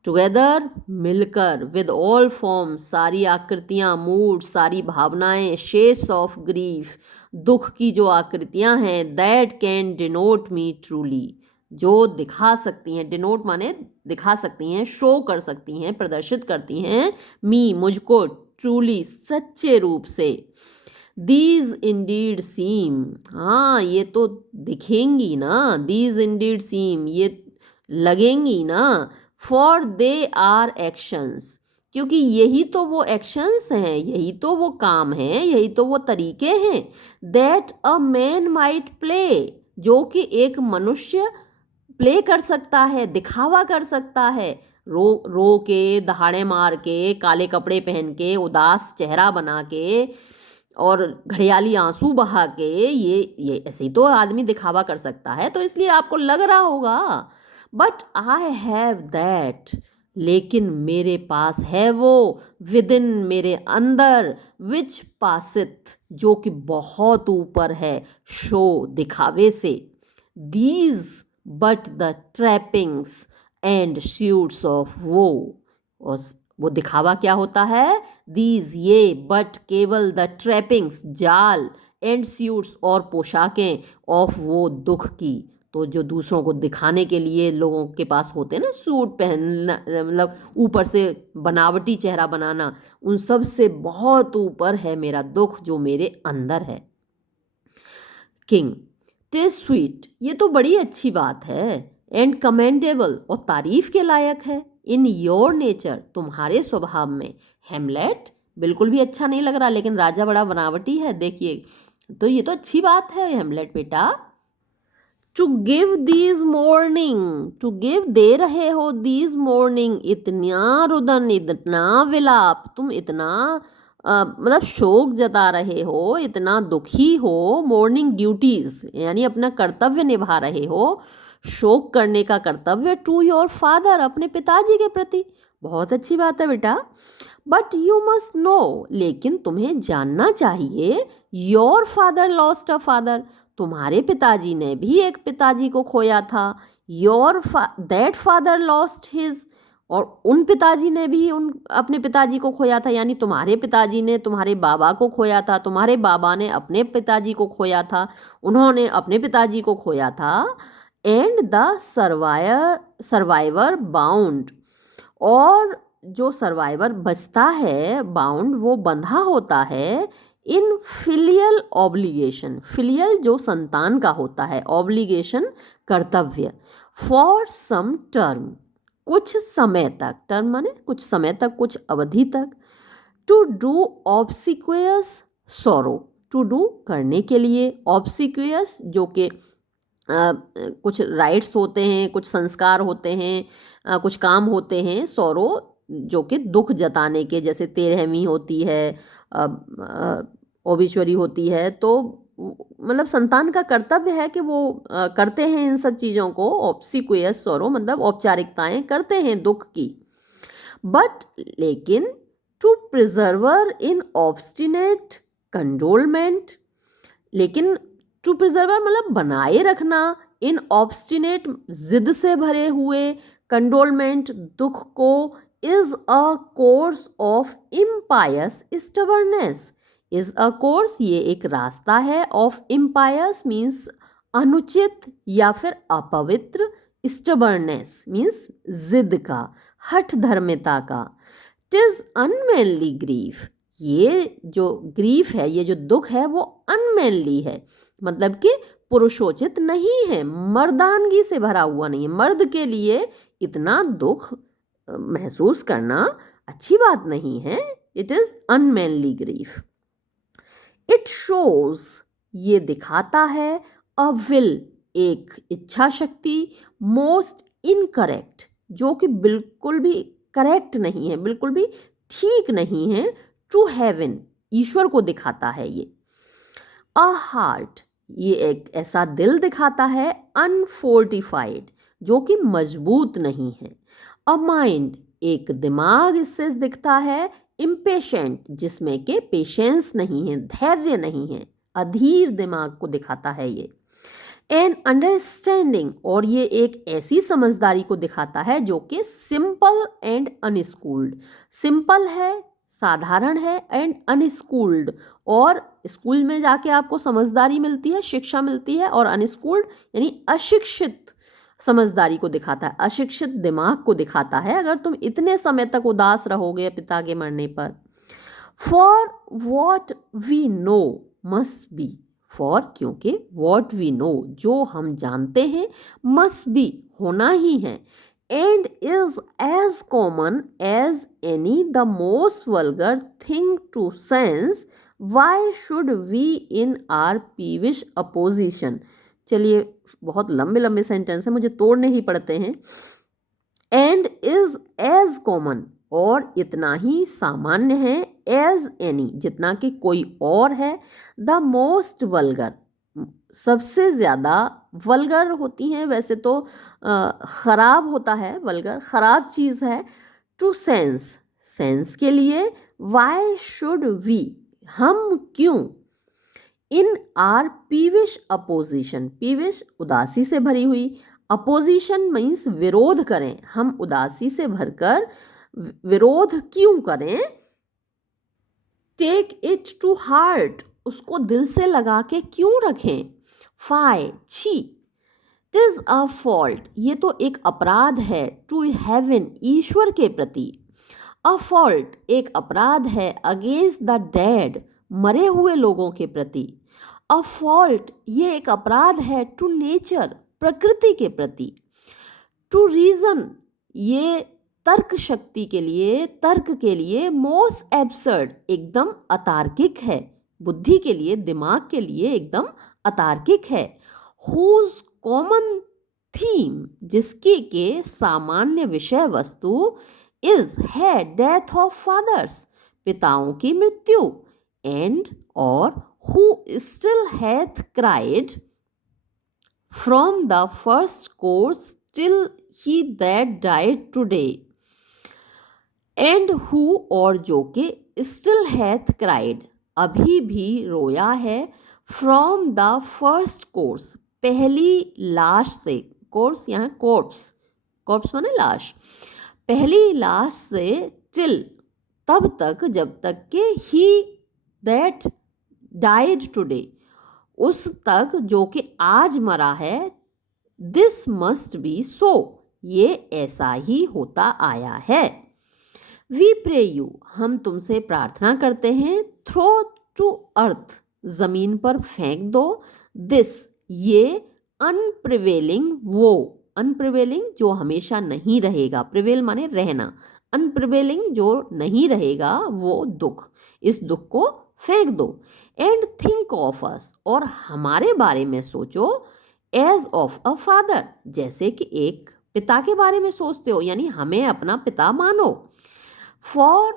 together मिलकर, विद ऑल फॉर्म्स सारी आकृतियाँ, मूड सारी भावनाएं, शेप्स ऑफ ग्रीफ दुख की जो आकृतियाँ हैं, that can denote me truly, जो दिखा सकती हैं, डिनोट माने दिखा सकती हैं, शो कर सकती हैं, प्रदर्शित करती हैं, मी मुझको, ट्रूली सच्चे रूप से। दीज इंडीड सीम, हाँ ये तो दिखेंगी ना, दीज इंडीड सीम ये लगेंगी ना, फॉर दे आर एक्शंस, क्योंकि यही तो वो एक्शंस हैं, यही तो वो काम हैं, यही तो वो तरीके हैं। That a man might play, जो कि एक मनुष्य प्ले कर सकता है, दिखावा कर सकता है, रो रो के, दहाड़े मार के, काले कपड़े पहन के, उदास चेहरा बना के और घड़ियाली आंसू बहा के, ये ऐसे ही तो आदमी दिखावा कर सकता है, तो इसलिए आपको लग रहा होगा। बट आई हैव दैट, लेकिन मेरे पास है वो, विद इन, मेरे अंदर, विच पासित, जो कि बहुत ऊपर है, शो, दिखावे से, these but the trappings and suits of वो। और वो दिखावा क्या होता है? दीज, ये, बट केवल, द ट्रैपिंग्स, जाल, एंड सूट्स और पोशाकें, ऑफ वो, दुख की। तो जो दूसरों को दिखाने के लिए लोगों के पास होते हैं ना, सूट पहनना, मतलब ऊपर से बनावटी चेहरा बनाना, उन सब से बहुत ऊपर है मेरा दुख जो मेरे अंदर है। किंग, टिज स्वीट, ये तो बड़ी अच्छी बात है, एंड कमेंडेबल, और तारीफ के लायक है, इन योर नेचर, तुम्हारे स्वभाव में। हेमलेट, बिल्कुल भी अच्छा नहीं लग रहा, लेकिन राजा बड़ा बनावटी है, देखिए, तो ये तो अच्छी बात है हेमलेट बेटा। To give these mourning, to give, दे रहे हो, दीज मॉर्निंग, इतना रुदन, इतना विलाप, तुम इतना मतलब शोक जता रहे हो, इतना दुखी हो, मॉर्निंग ड्यूटीज यानी अपना कर्तव्य निभा रहे हो, शोक करने का कर्तव्य, टू योर फादर, अपने पिताजी के प्रति। बहुत अच्छी बात है बेटा। बट यू मस्ट नो, लेकिन तुम्हें जानना चाहिए, your father lost a father, तुम्हारे पिताजी ने भी एक पिताजी को खोया था। Your that father lost his, और उन पिताजी ने भी उन अपने पिताजी को खोया था, यानी तुम्हारे पिताजी ने तुम्हारे बाबा को खोया था, तुम्हारे बाबा ने अपने पिताजी को खोया था, उन्होंने अपने पिताजी को खोया था। एंड द सर्वाइवर बाउंड, और जो सर्वाइवर बचता है, बाउंड, वो बंधा होता है, इन फिलियल ऑब्लिगेशन, फिलियल जो संतान का होता है, ऑब्लिगेशन कर्तव्य, फॉर सम टर्म, कुछ समय तक, टर्म माने कुछ समय तक, कुछ अवधि तक, टू डू ऑब्सिक्वियस सोरो, टू डू करने के लिए, ऑब्सिक्वियस जो कि कुछ राइट्स होते हैं, कुछ संस्कार होते हैं, कुछ काम होते हैं, सोरो जो कि दुख जताने के, जैसे तेरहवीं होती है, ओबिचुअरी होती है, तो मतलब संतान का कर्तव्य है कि वो करते हैं इन सब चीज़ों को, ऑब्सिक्वियस सोरो मतलब औपचारिकताएं करते हैं दुख की। बट लेकिन टू प्रिजर्वर इन ऑब्स्टिनेट कंडोलमेंट, लेकिन टू प्रिजर्वर मतलब बनाए रखना, इन ऑब्स्टिनेट जिद से भरे हुए, कंडोलमेंट दुख को, is a course of impious stubbornness, is a course ये एक रास्ता है, ऑफ इम्पायस मीन्स अनुचित या फिर अपवित्र, स्टबर्नेस मीन्स जिद का, हठ धर्मिता का। टिज अनमैनली ग्रीफ, ये जो ग्रीफ है, ये जो दुख है, वो अनमैनली है, मतलब कि पुरुषोचित नहीं है, मर्दानगी से भरा हुआ नहीं है, मर्द के लिए इतना दुख महसूस करना अच्छी बात नहीं है। It is unmanly grief. It shows, ये दिखाता है, अ विल, एक इच्छा शक्ति, मोस्ट इनकरेक्ट, जो कि बिल्कुल भी करेक्ट नहीं है, बिल्कुल भी ठीक नहीं है, टू हेवन, ईश्वर को दिखाता है ये। अ हार्ट, ये एक ऐसा दिल दिखाता है, अनफोर्टिफाइड, जो कि मजबूत नहीं है। अ माइंड, एक दिमाग इससे दिखता है, इम्पेशेंट, जिसमें के पेशेंस नहीं है, धैर्य नहीं है, अधीर दिमाग को दिखाता है ये। एन अंडरस्टैंडिंग, और ये एक ऐसी समझदारी को दिखाता है जो कि सिंपल एंड अनस्कूल्ड, सिंपल है, साधारण है, एंड अनस्कूल्ड, और स्कूल में जाके आपको समझदारी मिलती है, शिक्षा मिलती है, और अनस्कूल्ड यानी अशिक्षित समझदारी को दिखाता है, अशिक्षित दिमाग को दिखाता है, अगर तुम इतने समय तक उदास रहोगे पिता के मरने पर। For what we know must be, for क्योंकि, वॉट वी नो जो हम जानते हैं, मस्ट बी होना ही है, and is as common as any the most vulgar thing to sense, why should we in our peevish opposition, चलिए, बहुत लंबे लंबे सेंटेंस हैं, मुझे तोड़ने ही पड़ते हैं। एंड इज एज कॉमन, और इतना ही सामान्य है, एज एनी, जितना कि कोई और है, द मोस्ट वल्गर, सबसे ज़्यादा। वल्गर होती हैं वैसे तो ख़राब होता है, वल्गर ख़राब चीज़ है। टू सेंस, सेंस के लिए। वाई शुड वी, हम क्यों। इन आर पीविश अपोजिशन, पीविश उदासी से भरी हुई, अपोजिशन मीन्स विरोध करें, हम उदासी से भरकर विरोध क्यों करें। टेक इट टू हार्ट, उसको दिल से लगा के क्यों रखें। फाय, छी। टिज अ फॉल्ट, ये तो एक अपराध है। टू हेवन, ईश्वर के प्रति। अ फॉल्ट, एक अपराध है। अगेंस्ट द डेड, मरे हुए लोगों के प्रति। अ फॉल्ट, ये एक अपराध है। टू नेचर, प्रकृति के प्रति। टू रीजन, ये तर्क शक्ति के लिए, तर्क के लिए। मोस्ट एब्सर्ड, एकदम अतार्किक है, बुद्धि के लिए, दिमाग के लिए एकदम अतार्किक है। हुज कॉमन थीम, जिसकी के सामान्य विषय वस्तु इज है डेथ ऑफ फादर्स, पिताओं की मृत्यु। एंड, और who still hath cried from the first course till he that died today. And who, और जो कि स्टिल हैथ क्राइड, अभी भी रोया है। फ्रॉम द फर्स्ट कोर्स, पहली लाश से। कोर्स यहाँ कोर्प्स, कोर्प्स माने लाश, पहली लाश से। टिल, तब तक, जब तक कि ही दैट डाइड टुडे, उस तक जो कि आज मरा है। दिस मस्ट बी सो, ये ऐसा ही होता आया है। वी प्रे यू, हम तुमसे प्रार्थना करते हैं। थ्रो टू अर्थ, जमीन पर फेंक दो। दिस, ये। अनप्रिवेलिंग, वो। अनप्रिवेलिंग, जो हमेशा नहीं रहेगा। प्रिवेल माने रहना, अनप्रिवेलिंग, जो नहीं रहेगा, वो दुख, इस दुख को फेंक दो। एंड थिंक ऑफ अस, और हमारे बारे में सोचो। एज ऑफ अ फादर, जैसे कि एक पिता के बारे में सोचते हो, यानी हमें अपना पिता मानो। For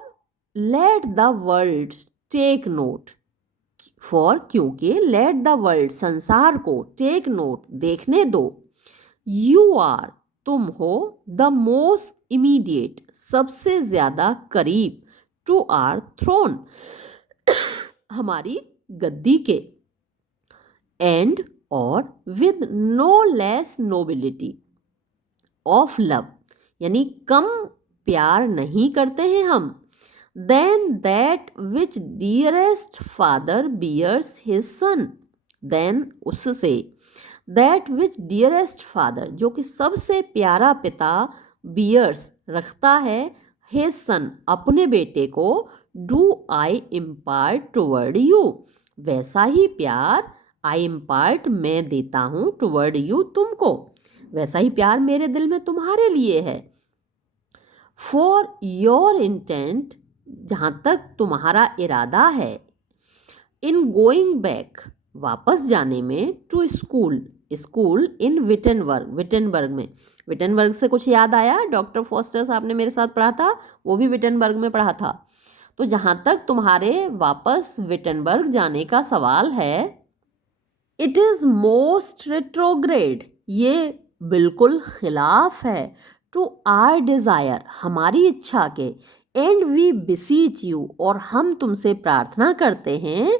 let the world take note, for, क्योंकि, लेट द वर्ल्ड, संसार को, टेक नोट, देखने दो। यू आर, तुम हो। द मोस्ट इमीडिएट, सबसे ज्यादा करीब। टू आर थ्रोन, हमारी गद्दी के। एंड, और, with no less nobility of love, यानी कम प्यार नहीं करते हैं हम। Than that which dearest father bears his son, than, उससे। दैट विच डियरेस्ट फादर, जो कि सबसे प्यारा पिता। बियर्स, रखता है। हिज सन, अपने बेटे को। Do I impart toward you, वैसा ही प्यार। आई इम्पार्ट, मैं देता हूँ। टुवर्ड यू, तुमको, वैसा ही प्यार मेरे दिल में तुम्हारे लिए है। फॉर योर इंटेंट, जहाँ तक तुम्हारा इरादा है। इन गोइंग बैक, वापस जाने में। To school, school. In Wittenberg, Wittenberg में। विटेनबर्ग से कुछ याद आया? डॉक्टर फॉस्टर साहब ने मेरे साथ पढ़ा था, वो भी विटेनबर्ग में पढ़ा था। तो जहाँ तक तुम्हारे वापस विटेनबर्ग जाने का सवाल है, इट इज़ मोस्ट रेट्रोग्रेड, ये बिल्कुल खिलाफ है। टू आर डिज़ायर, हमारी इच्छा के। एंड वी बिसीच यू, और हम तुमसे प्रार्थना करते हैं।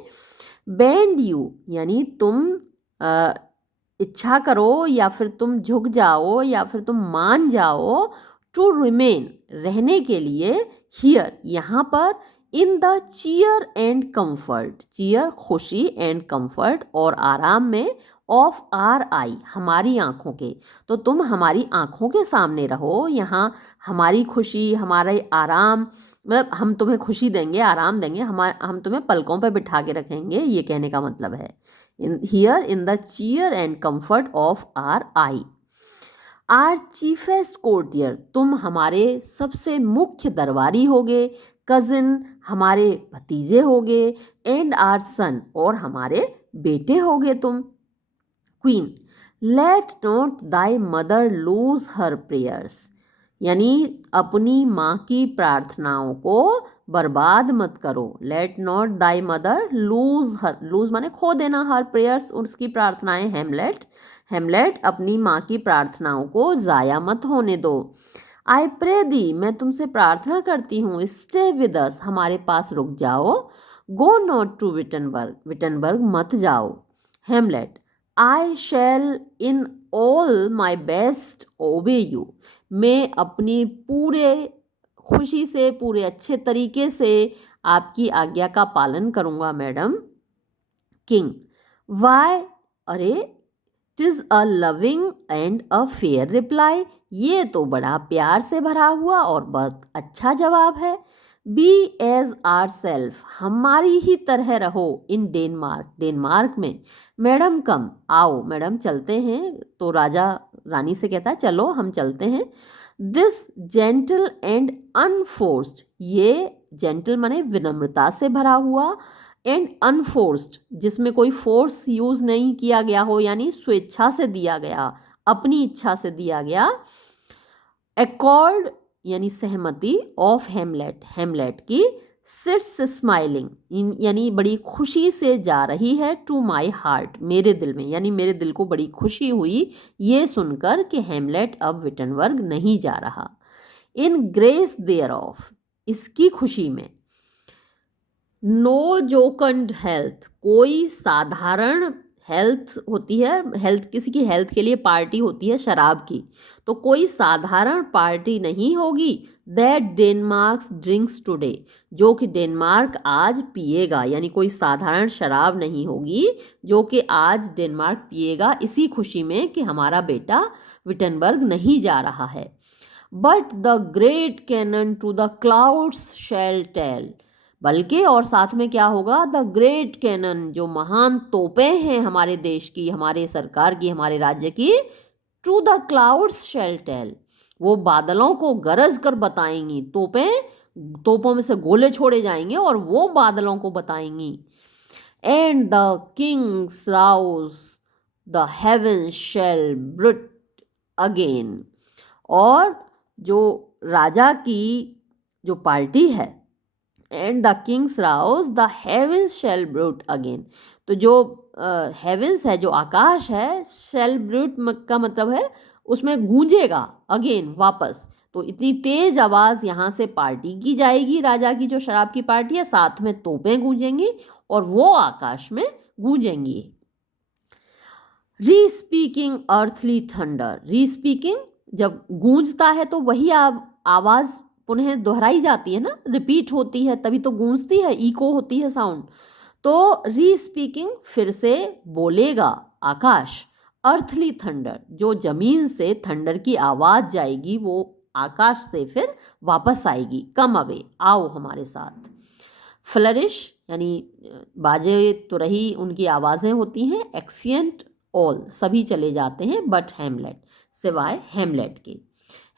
बेंड यू, यानी तुम इच्छा करो, या फिर तुम झुक जाओ, या फिर तुम मान जाओ। टू रिमेन, रहने के लिए। हियर, यहाँ पर। In the cheer and comfort, cheer खुशी, एंड कंफर्ट और आराम में। ऑफ आर आई, हमारी आँखों के। तो तुम हमारी आँखों के सामने रहो, यहाँ हमारी खुशी, हमारे आराम, मतलब हम तुम्हें खुशी देंगे, आराम देंगे, हम तुम्हें पलकों पर बिठा के रखेंगे, ये कहने का मतलब है। Here in the cheer and comfort of our eye. Our chiefest courtier, तुम हमारे सबसे मुख्य दरबारी होगे। कजिन, हमारे भतीजे होगे। एंड आर सन, और हमारे बेटे होगे तुम। Queen, let not thy mother lose her prayers, यानी अपनी माँ की प्रार्थनाओं को बर्बाद मत करो। Let not thy mother lose her, lose माने खो देना, हर प्रेयर्स, उसकी प्रार्थनाएं। हेमलेट, हेमलेट अपनी माँ की प्रार्थनाओं को ज़ाया मत होने दो। आई प्रे दी, मैं तुमसे प्रार्थना करती हूँ, स्टे विद अस, हमारे पास रुक जाओ। Go not to Wittenberg, Wittenberg मत जाओ। Hamlet, I shall in all my best obey you, मैं अपनी पूरे खुशी से, पूरे अच्छे तरीके से आपकी आज्ञा का पालन करूँगा मैडम। किंग, वाई, अरे, टिज a loving and a fair reply, ये तो बड़ा प्यार से भरा हुआ और बहुत अच्छा जवाब है। बी एज आर सेल्फ, हमारी ही तरह रहो। इन डेनमार्क, डेनमार्क में। मैडम कम, आओ मैडम चलते हैं। तो राजा रानी से कहता है चलो हम चलते हैं। दिस जेंटल एंड अनफोर्स्ड, ये जेंटल माने विनम्रता से भरा हुआ, एंड अनफोर्स्ड जिसमें कोई फोर्स यूज नहीं किया गया हो, यानी स्वेच्छा से दिया गया, अपनी इच्छा से दिया गया। एकॉर्ड यानी सहमति, ऑफ हेमलेट, हेमलेट की, सिट्स स्माइलिंग यानी बड़ी खुशी से जा रही है, टू माई हार्ट, मेरे दिल में, यानी मेरे दिल को बड़ी खुशी हुई ये सुनकर कि हेमलेट अब विटनबर्ग नहीं जा रहा। इन ग्रेस देयर ऑफ, इसकी खुशी में। नो जोकंड हेल्थ, कोई साधारण हेल्थ होती है, हेल्थ किसी की हेल्थ के लिए पार्टी होती है शराब की, तो कोई साधारण पार्टी नहीं होगी। दैट डेनमार्क ड्रिंक्स टुडे, जो कि डेनमार्क आज पिएगा, यानी कोई साधारण शराब नहीं होगी जो कि आज डेनमार्क पिएगा, इसी खुशी में कि हमारा बेटा विटनबर्ग नहीं जा रहा है। But the great cannon to the clouds shall tell, बल्कि और साथ में क्या होगा, द ग्रेट कैनन, जो महान तोपें हैं हमारे देश की, हमारे सरकार की, हमारे राज्य की, to the clouds shall tell, वो बादलों को गरज कर बताएंगी। तोपें, तोपों में से गोले छोड़े जाएंगे और वो बादलों को बताएंगी। And the king's rouse the heaven shall bruit again, और जो राजा की जो पार्टी है, and the king's rouse the heavens shall bruit again, तो जो हेवेंस है, जो आकाश है, शैल ब्रूट का मतलब है उसमें गूंजेगा, अगेन वापस। तो इतनी तेज आवाज़ यहाँ से पार्टी की जाएगी, राजा की जो शराब की पार्टी है, साथ में तोपें गूंजेंगी और वो आकाश में गूंजेंगी। रीस्पीकिंग अर्थली थंडर, रीस्पीकिंग जब गूंजता है तो वही आवाज़ पुनः दोहराई जाती है ना, रिपीट होती है, तभी तो गूंजती है, इको होती है साउंड। तो रीस्पीकिंग फिर से बोलेगा आकाश, अर्थली थंडर, जो जमीन से थंडर की आवाज़ जाएगी वो आकाश से फिर वापस आएगी। कम अवे, आओ हमारे साथ। फ्लरिश यानी बाजे तो रही, उनकी आवाज़ें होती हैं। एक्सियंट ऑल, सभी चले जाते हैं, बट हेमलेट, सिवाय हेमलेट के।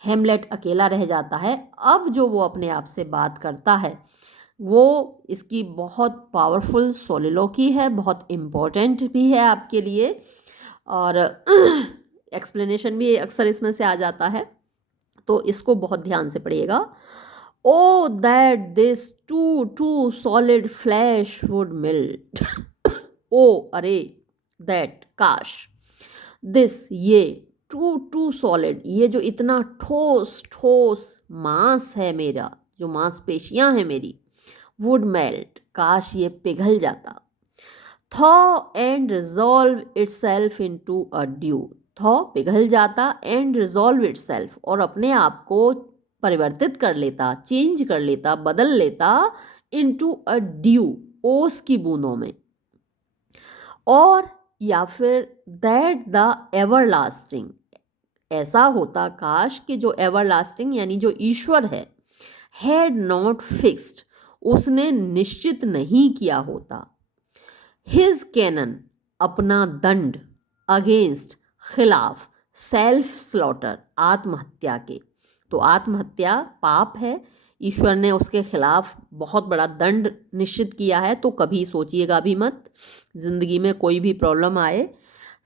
हेमलेट अकेला रह जाता है। अब जो वो अपने आप से बात करता है वो इसकी बहुत पावरफुल सोलिलोकी है, बहुत इम्पोर्टेंट भी है आपके लिए, और एक्सप्लेनेशन भी अक्सर इसमें से आ जाता है, तो इसको बहुत ध्यान से पढ़िएगा। O that this too too solid flesh would melt, O अरे, दैट काश, दिस ये, टू टू सॉलिड, ये जो इतना ठोस ठोस मांस है मेरा, जो मांसपेशियां हैं मेरी, वुड मेल्ट, काश ये पिघल जाता। Thaw and resolve itself into a due, thaw पिघल जाता, एंड रिजॉल्व इटसेल्फ, और अपने आप को परिवर्तित कर लेता, चेंज कर लेता, बदल लेता, इनटू अ ड्यू, ओस की बूंदों में। और या फिर दैट द एवरलास्टिंग, ऐसा होता काश कि जो एवरलास्टिंग यानी जो ईश्वर है, हैड नॉट फिक्स्ड, उसने निश्चित नहीं किया होता, हिज कैनन, अपना दंड, अगेंस्ट, खिलाफ, सेल्फ स्लॉटर, आत्महत्या के। तो आत्महत्या पाप है, ईश्वर ने उसके खिलाफ बहुत बड़ा दंड निश्चित किया है, तो कभी सोचिएगा भी मत, जिंदगी में कोई भी प्रॉब्लम आए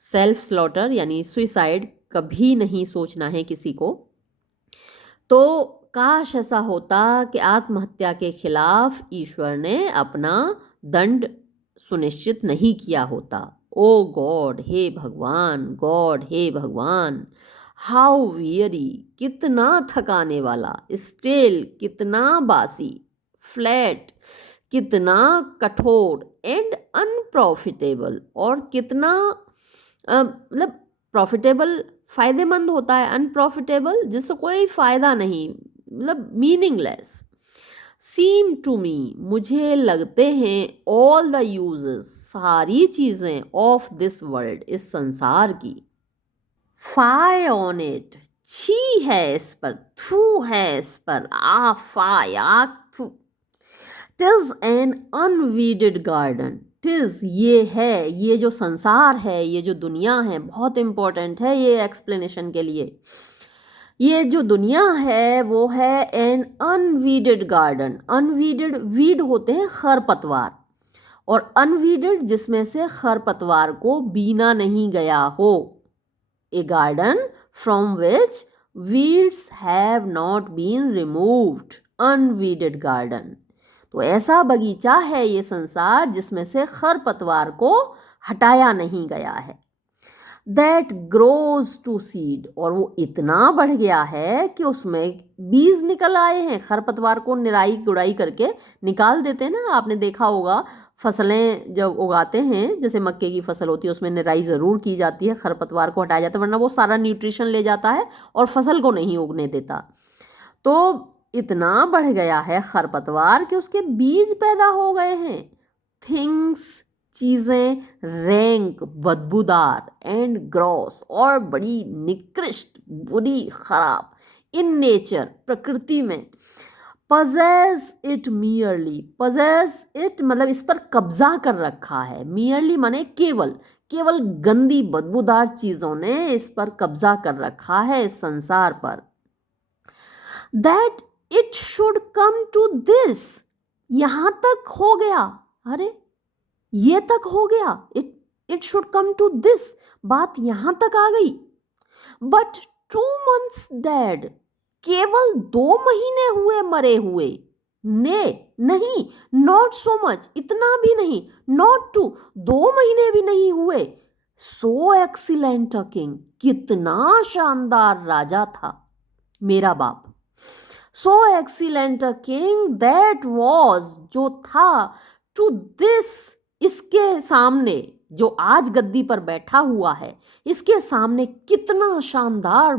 सेल्फ स्लॉटर यानी सुइसाइड कभी नहीं सोचना है किसी को। तो काश ऐसा होता कि आत्महत्या के खिलाफ ईश्वर ने अपना दंड सुनिश्चित नहीं किया होता। ओ गॉड, हे भगवान, गॉड हे भगवान, हाउ वियरी, कितना थकाने वाला, स्टेल कितना बासी, फ्लैट कितना कठोर, एंड अनप्रॉफिटेबल और कितना मतलब प्रॉफिटेबल फायदेमंद होता है, अनप्रॉफिटेबल जिससे कोई फायदा नहीं, मतलब मीनिंगलेस। सीम टू मी, मुझे लगते हैं, ऑल द यूजेस, सारी चीजें, ऑफ दिस वर्ल्ड, इस संसार की, फाय ऑन इट, छी है इस पर, थू है इस पर, आ फाय आ थू, टिज एन अनवीडेड गार्डन, टिज ये है, ये जो संसार है, ये जो दुनिया है, बहुत इंपॉर्टेंट है ये एक्सप्लेनेशन के लिए। ये जो दुनिया है वो है एन अनवीडेड गार्डन। अनवीडेड, वीड होते हैं खरपतवार, और अनवीडेड जिसमें से खरपतवार को बीना नहीं गया हो। A garden from which weeds have not been removed, unweeded garden. तो ऐसा बगीचा है ये संसार जिसमें से खरपतवार को हटाया नहीं गया है। दैट ग्रोज टू सीड, और वो इतना बढ़ गया है कि उसमें बीज निकल आए हैं। खरपतवार को निराई गुड़ाई करके निकाल देते हैं ना, आपने देखा होगा फसलें जब उगाते हैं, जैसे मक्के की फसल होती है उसमें निराई ज़रूर की जाती है, खरपतवार को हटाया जाता है, वरना वो सारा न्यूट्रिशन ले जाता है और फसल को नहीं उगने देता। तो इतना बढ़ गया है खरपतवार कि उसके बीज पैदा हो गए हैं। थिंग्स, चीज़ें, रैंक, बदबूदार, एंड ग्रॉस, और बड़ी निकृष्ट, बुरी, खराब, इन नेचर, प्रकृति में। Possesses it merely, possesses it मतलब इस पर कब्जा कर रखा है, मियरली माने केवल, केवल गंदी बदबूदार चीज़ों ने इस पर कब्जा कर रखा है, इस संसार पर। That it should come to this, यहां तक हो गया, अरे ये तक हो गया, it should come to this, बात यहां तक आ गई। बट 2 months डेड, केवल 2 महीने हुए मरे हुए। ने नहीं, नॉट सो मच, इतना भी नहीं, नॉट टू, 2 महीने भी नहीं हुए। सो एक्सीलेंट अ किंग, कितना शानदार राजा था मेरा बाप। So excellent a king that was, जो था, टू दिस, इसके सामने, जो आज गद्दी पर बैठा हुआ है, इसके सामने कितना शानदार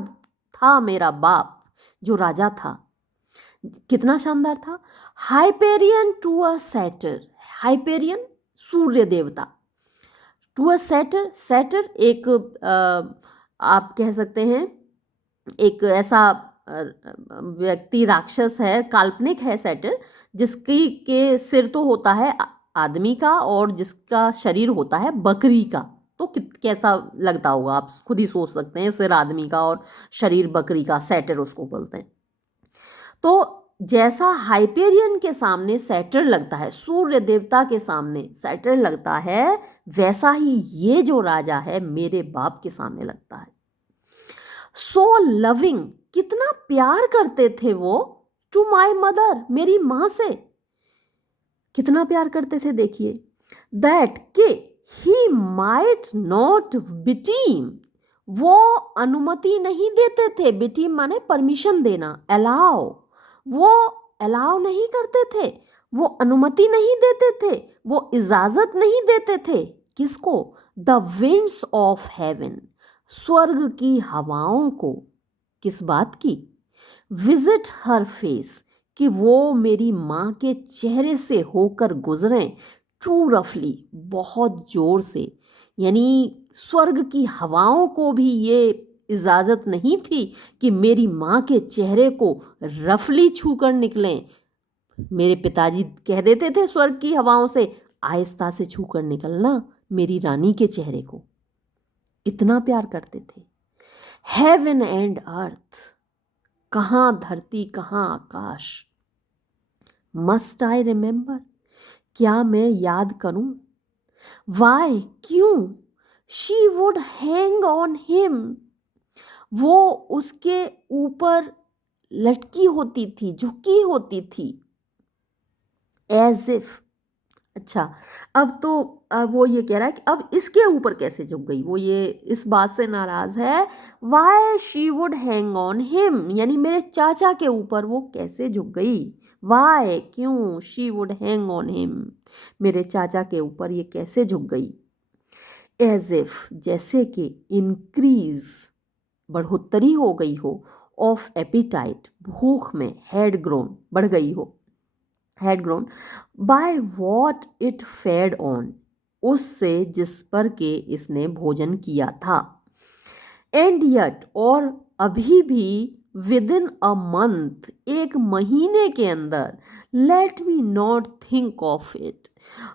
था मेरा बाप जो राजा था। कितना शानदार था। हाइपेरियन टू अ सैटर, हाइपेरियन सूर्य देवता, टू अ सैटर, सैटर एक आप कह सकते हैं एक ऐसा व्यक्ति, राक्षस है, काल्पनिक है सैटर, जिसकी के सिर तो होता है आदमी का और जिसका शरीर होता है बकरी का। तो कैसा लगता होगा, आप खुद ही सोच सकते हैं, सिर आदमी का और शरीर बकरी का, सैटर उसको बोलते हैं। तो जैसा हाइपेरियन के सामने सैटर लगता है, सूर्य देवता के सामने सैटर लगता है, वैसा ही ये जो राजा है मेरे बाप के सामने लगता है। सो लविंग, कितना प्यार करते थे वो, टू माई मदर, मेरी माँ से कितना प्यार करते थे देखिए। दैट के ही माइट नॉट बिटीम, वो अनुमति नहीं देते थे, बिटीम माने परमिशन देना, अलाउ, वो अलाउ नहीं करते थे, वो अनुमति नहीं देते थे, वो इजाजत नहीं देते थे। किसको? द विंड्स ऑफ हेवन, स्वर्ग की हवाओं को। किस बात की? विजिट हर फेस, कि वो मेरी माँ के चेहरे से होकर गुजरें, टू रफली, बहुत जोर से, यानी स्वर्ग की हवाओं को भी ये इजाज़त नहीं थी कि मेरी माँ के चेहरे को रफली छूकर निकलें। मेरे पिताजी कह देते थे स्वर्ग की हवाओं से, आहिस्ता से छूकर निकलना मेरी रानी के चेहरे को। इतना प्यार करते थे। हेवन एंड अर्थ, कहाँ धरती कहाँ आकाश। मस्ट आई रिमेंबर, क्या मैं याद करूं? वाई, क्यों? She would hang on him, वो उसके ऊपर लटकी होती थी, झुकी होती थी। एज इफ, अच्छा, अब वो ये कह रहा है कि अब इसके ऊपर कैसे झुक गई, वो ये इस बात से नाराज है। Why she would hang on him, यानी मेरे चाचा के ऊपर वो कैसे झुक गई। वाई, क्यों, she would hang on him, मेरे चाचा के ऊपर ये कैसे झुक गई। एज इफ, जैसे कि, इंक्रीज, बढ़ोतरी हो गई हो, ऑफ एपिटाइट, भूख में, हैड ग्रोन, बढ़ गई हो, had grown by what it fed on, उससे जिस पर के इसने भोजन किया था। एंड yet, और अभी भी, विद इन अ मंथ, एक महीने के अंदर, let me not think of it,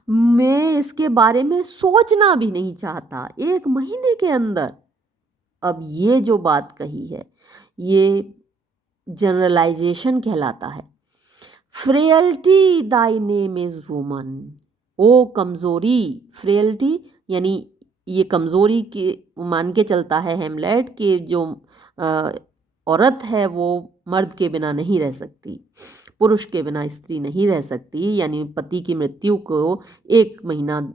मैं इसके बारे में सोचना भी नहीं चाहता, एक महीने के अंदर। अब ये जो बात कही है ये जनरलाइजेशन कहलाता है। फ्रेयल्टी दाई नेम इज वुमन, ओ कमज़ोरी, फ्रेयल्टी यानी ये कमज़ोरी के मान के चलता है हेमलेट कि जो औरत है वो मर्द के बिना नहीं रह सकती, पुरुष के बिना स्त्री नहीं रह सकती, यानी पति की मृत्यु को 1 महीना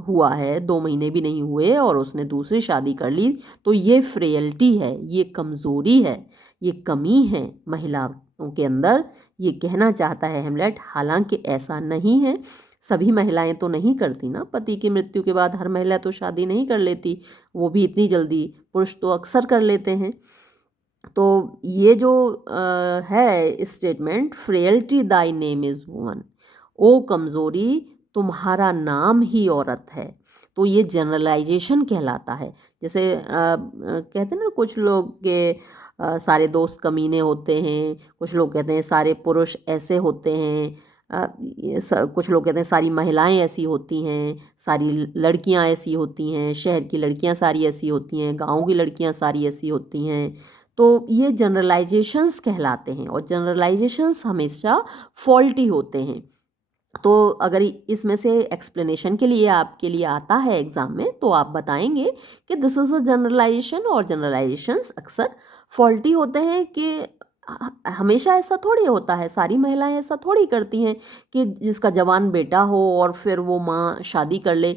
हुआ है, 2 महीने भी नहीं हुए और उसने दूसरी शादी कर ली, तो ये फ्रेयल्टी है, ये कमज़ोरी है, ये कमी है महिलाओं के अंदर, ये कहना चाहता है हेमलेट। हालांकि ऐसा नहीं है, सभी महिलाएं तो नहीं करती ना, पति की मृत्यु के बाद हर महिला तो शादी नहीं कर लेती, वो भी इतनी जल्दी, पुरुष तो अक्सर कर लेते हैं। तो ये जो है statement, frailty thy name is woman, ओ कमज़ोरी तुम्हारा नाम ही औरत है, तो ये जनरलाइजेशन कहलाता है। जैसे कहते हैं ना कुछ लोग के सारे दोस्त कमीने होते हैं, कुछ लोग कहते हैं सारे पुरुष ऐसे होते हैं, कुछ लोग कहते हैं सारी महिलाएं ऐसी होती हैं, सारी लड़कियां ऐसी होती हैं, शहर की लड़कियां सारी ऐसी होती हैं, गांव की लड़कियां सारी ऐसी होती हैं। तो ये जनरलाइजेशंस कहलाते हैं और जनरलाइजेशंस हमेशा फॉल्टी होते हैं। तो अगर इसमें से एक्सप्लेनेशन के लिए आपके लिए आता है एग्ज़ाम में, तो आप बताएंगे कि दिस इज़ अ जनरलाइजेशन, और जनरलाइजेशंस अक्सर फॉल्टी होते हैं कि हमेशा ऐसा थोड़ी होता है, सारी महिलाएं ऐसा थोड़ी करती हैं कि जिसका जवान बेटा हो और फिर वो माँ शादी कर ले,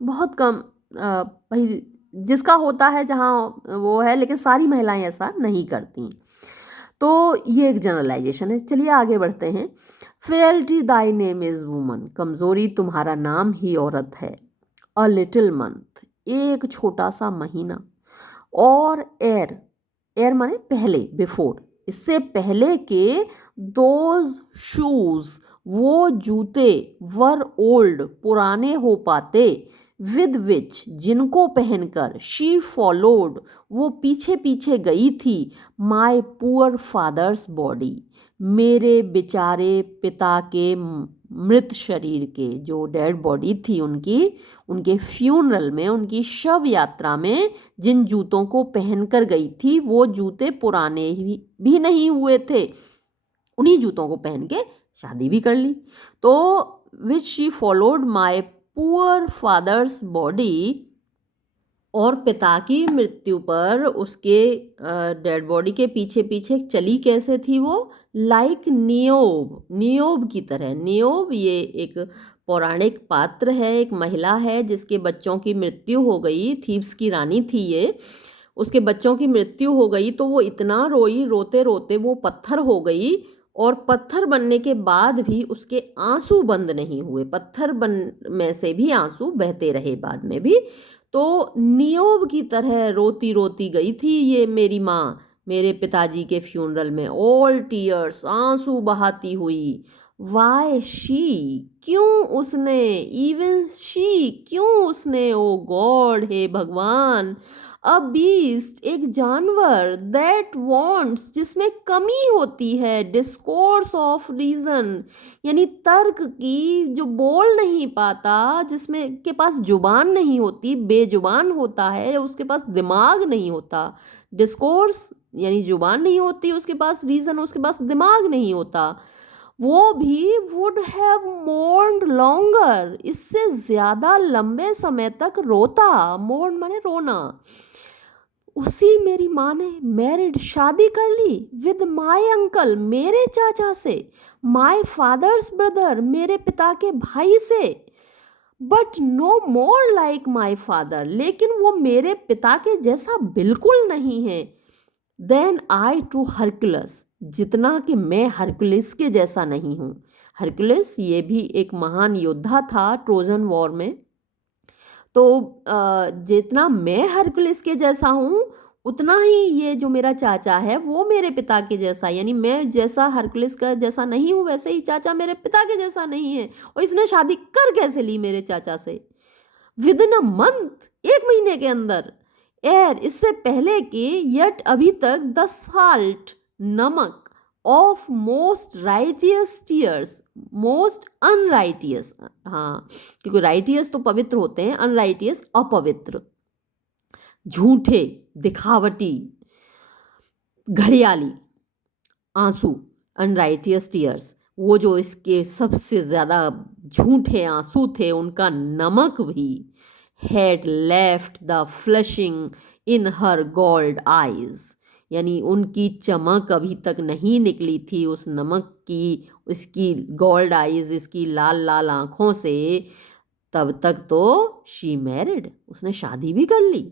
बहुत कम भाई जिसका होता है जहाँ वो है, लेकिन सारी महिलाएं ऐसा नहीं करती। तो ये एक जनरलाइजेशन है। चलिए आगे बढ़ते हैं। फेयल्टी दाई नेम इज़ वुमन, कमज़ोरी तुम्हारा नाम ही औरत है। अ लिटिल मंथ, एक छोटा सा महीना। और एर, एर माने पहले, बिफोर, इससे पहले के, दोज शूज, वो जूते, वर ओल्ड, पुराने हो पाते, विद विच, जिनको पहनकर, शी फॉलोड, वो पीछे पीछे गई थी, माई पुअर फादर्स बॉडी, मेरे बेचारे पिता के मृत शरीर के, जो डेड बॉडी थी उनकी, उनके फ्यूनरल में, उनकी शव यात्रा में जिन जूतों को पहनकर गई थी, वो जूते पुराने भी नहीं हुए थे, उन्हीं जूतों को पहन के शादी भी कर ली। तो which she followed my poor father's body, और पिता की मृत्यु पर उसके डेड बॉडी के पीछे पीछे चली कैसे थी वो, लाइक नियोब, नियोब की तरह। नियोब ये एक पौराणिक पात्र है, एक महिला है जिसके बच्चों की मृत्यु हो गई, थीब्स की रानी थी ये, उसके बच्चों की मृत्यु हो गई तो वो इतना रोई, रोते रोते वो पत्थर हो गई, और पत्थर बनने के बाद भी उसके आंसू बंद नहीं हुए, पत्थर बन में से भी आंसू बहते रहे बाद में भी। तो नियोब की तरह रोती रोती गई थी ये मेरी माँ मेरे पिताजी के फ्यूनरल में, ऑल टीयर्स, आंसू बहाती हुई। वाई शी, क्यों उसने, इवन शी, क्यों उसने, ओ गॉड, हे भगवान, अ बीस्ट, एक जानवर, दैट वांट्स, जिसमें कमी होती है, डिस्कोर्स ऑफ रीजन, यानी तर्क की, जो बोल नहीं पाता, जिसमें के पास जुबान नहीं होती, बेजुबान होता है, उसके पास दिमाग नहीं होता। डिस्कोर्स यानी जुबान नहीं होती उसके पास, रीजन उसके पास दिमाग नहीं होता। वो भी वुड हैव मोर्न्ड लॉन्गर, इससे ज्यादा लंबे समय तक रोता। मोर्न माने रोना। उसी मेरी माँ ने मैरिड शादी कर ली विद माई अंकल, मेरे चाचा से, माई फादर्स ब्रदर, मेरे पिता के भाई से, but no more like my father, लेकिन वो मेरे पिता के जैसा बिल्कुल नहीं है। देन आई टू हरकुलस, जितना कि मैं हरकुलिस के जैसा नहीं हूँ। हरकुलिस ये भी एक महान योद्धा था ट्रोजन वॉर में। तो जितना मैं हरकुलिस के जैसा हूँ, उतना ही ये जो मेरा चाचा है वो मेरे पिता के जैसा, यानी मैं जैसा हरकुलिस का जैसा नहीं हूँ, वैसे ही चाचा मेरे पिता के जैसा नहीं है। और इसने शादी कर कैसे ली मेरे चाचा से? विद इन अ मंथ, एक महीने के अंदर। एयर, इससे पहले कि यट अभी तक द साल्ट, नमक, of most righteous tears, most unrighteous, हाँ क्योंकि राइटियस तो पवित्र होते हैं, अनराइटियस अपवित्र, झूठे, दिखावटी, घड़ियाली आंसू, अनराइटियस टीयर्स, वो जो इसके सबसे ज़्यादा झूठे आंसू थे, उनका नमक भी, had left the flushing in her gold eyes, यानी उनकी चमक अभी तक नहीं निकली थी उस नमक की, उसकी गोल्ड आइज, इसकी लाल लाल आंखों से। तब तक तो शी मैरिड, उसने शादी भी कर ली।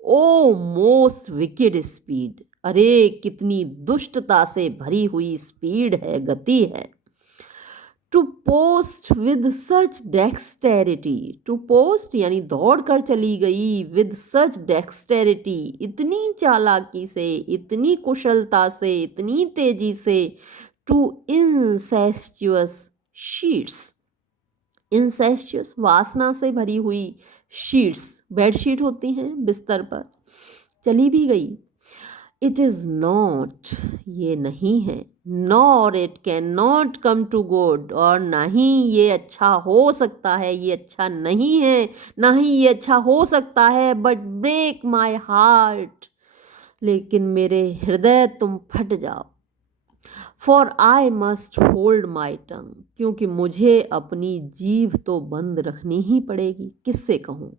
ओ मोस्ट विकेड स्पीड, अरे कितनी दुष्टता से भरी हुई स्पीड है, गति है। To post with such dexterity, to post यानी दौड़ कर चली गई, विद सच डेक्सटेरिटी, इतनी चालाकी से, इतनी कुशलता से, इतनी तेजी से, टू इंसेस्चुअस शीट्स, इंसेस्चुअस वासना से भरी हुई शीट्स, बेडशीट होती हैं बिस्तर पर, चली भी गई। इट इज़ नॉट, ये नहीं है, nor it cannot come to good, और ना ही ये अच्छा हो सकता है, ये अच्छा नहीं है, ना ही ये अच्छा हो सकता है, बट ब्रेक माई हार्ट, लेकिन मेरे हृदय तुम फट जाओ। For I must hold my tongue, क्योंकि मुझे अपनी जीभ तो बंद रखनी ही पड़ेगी, किससे कहूँ।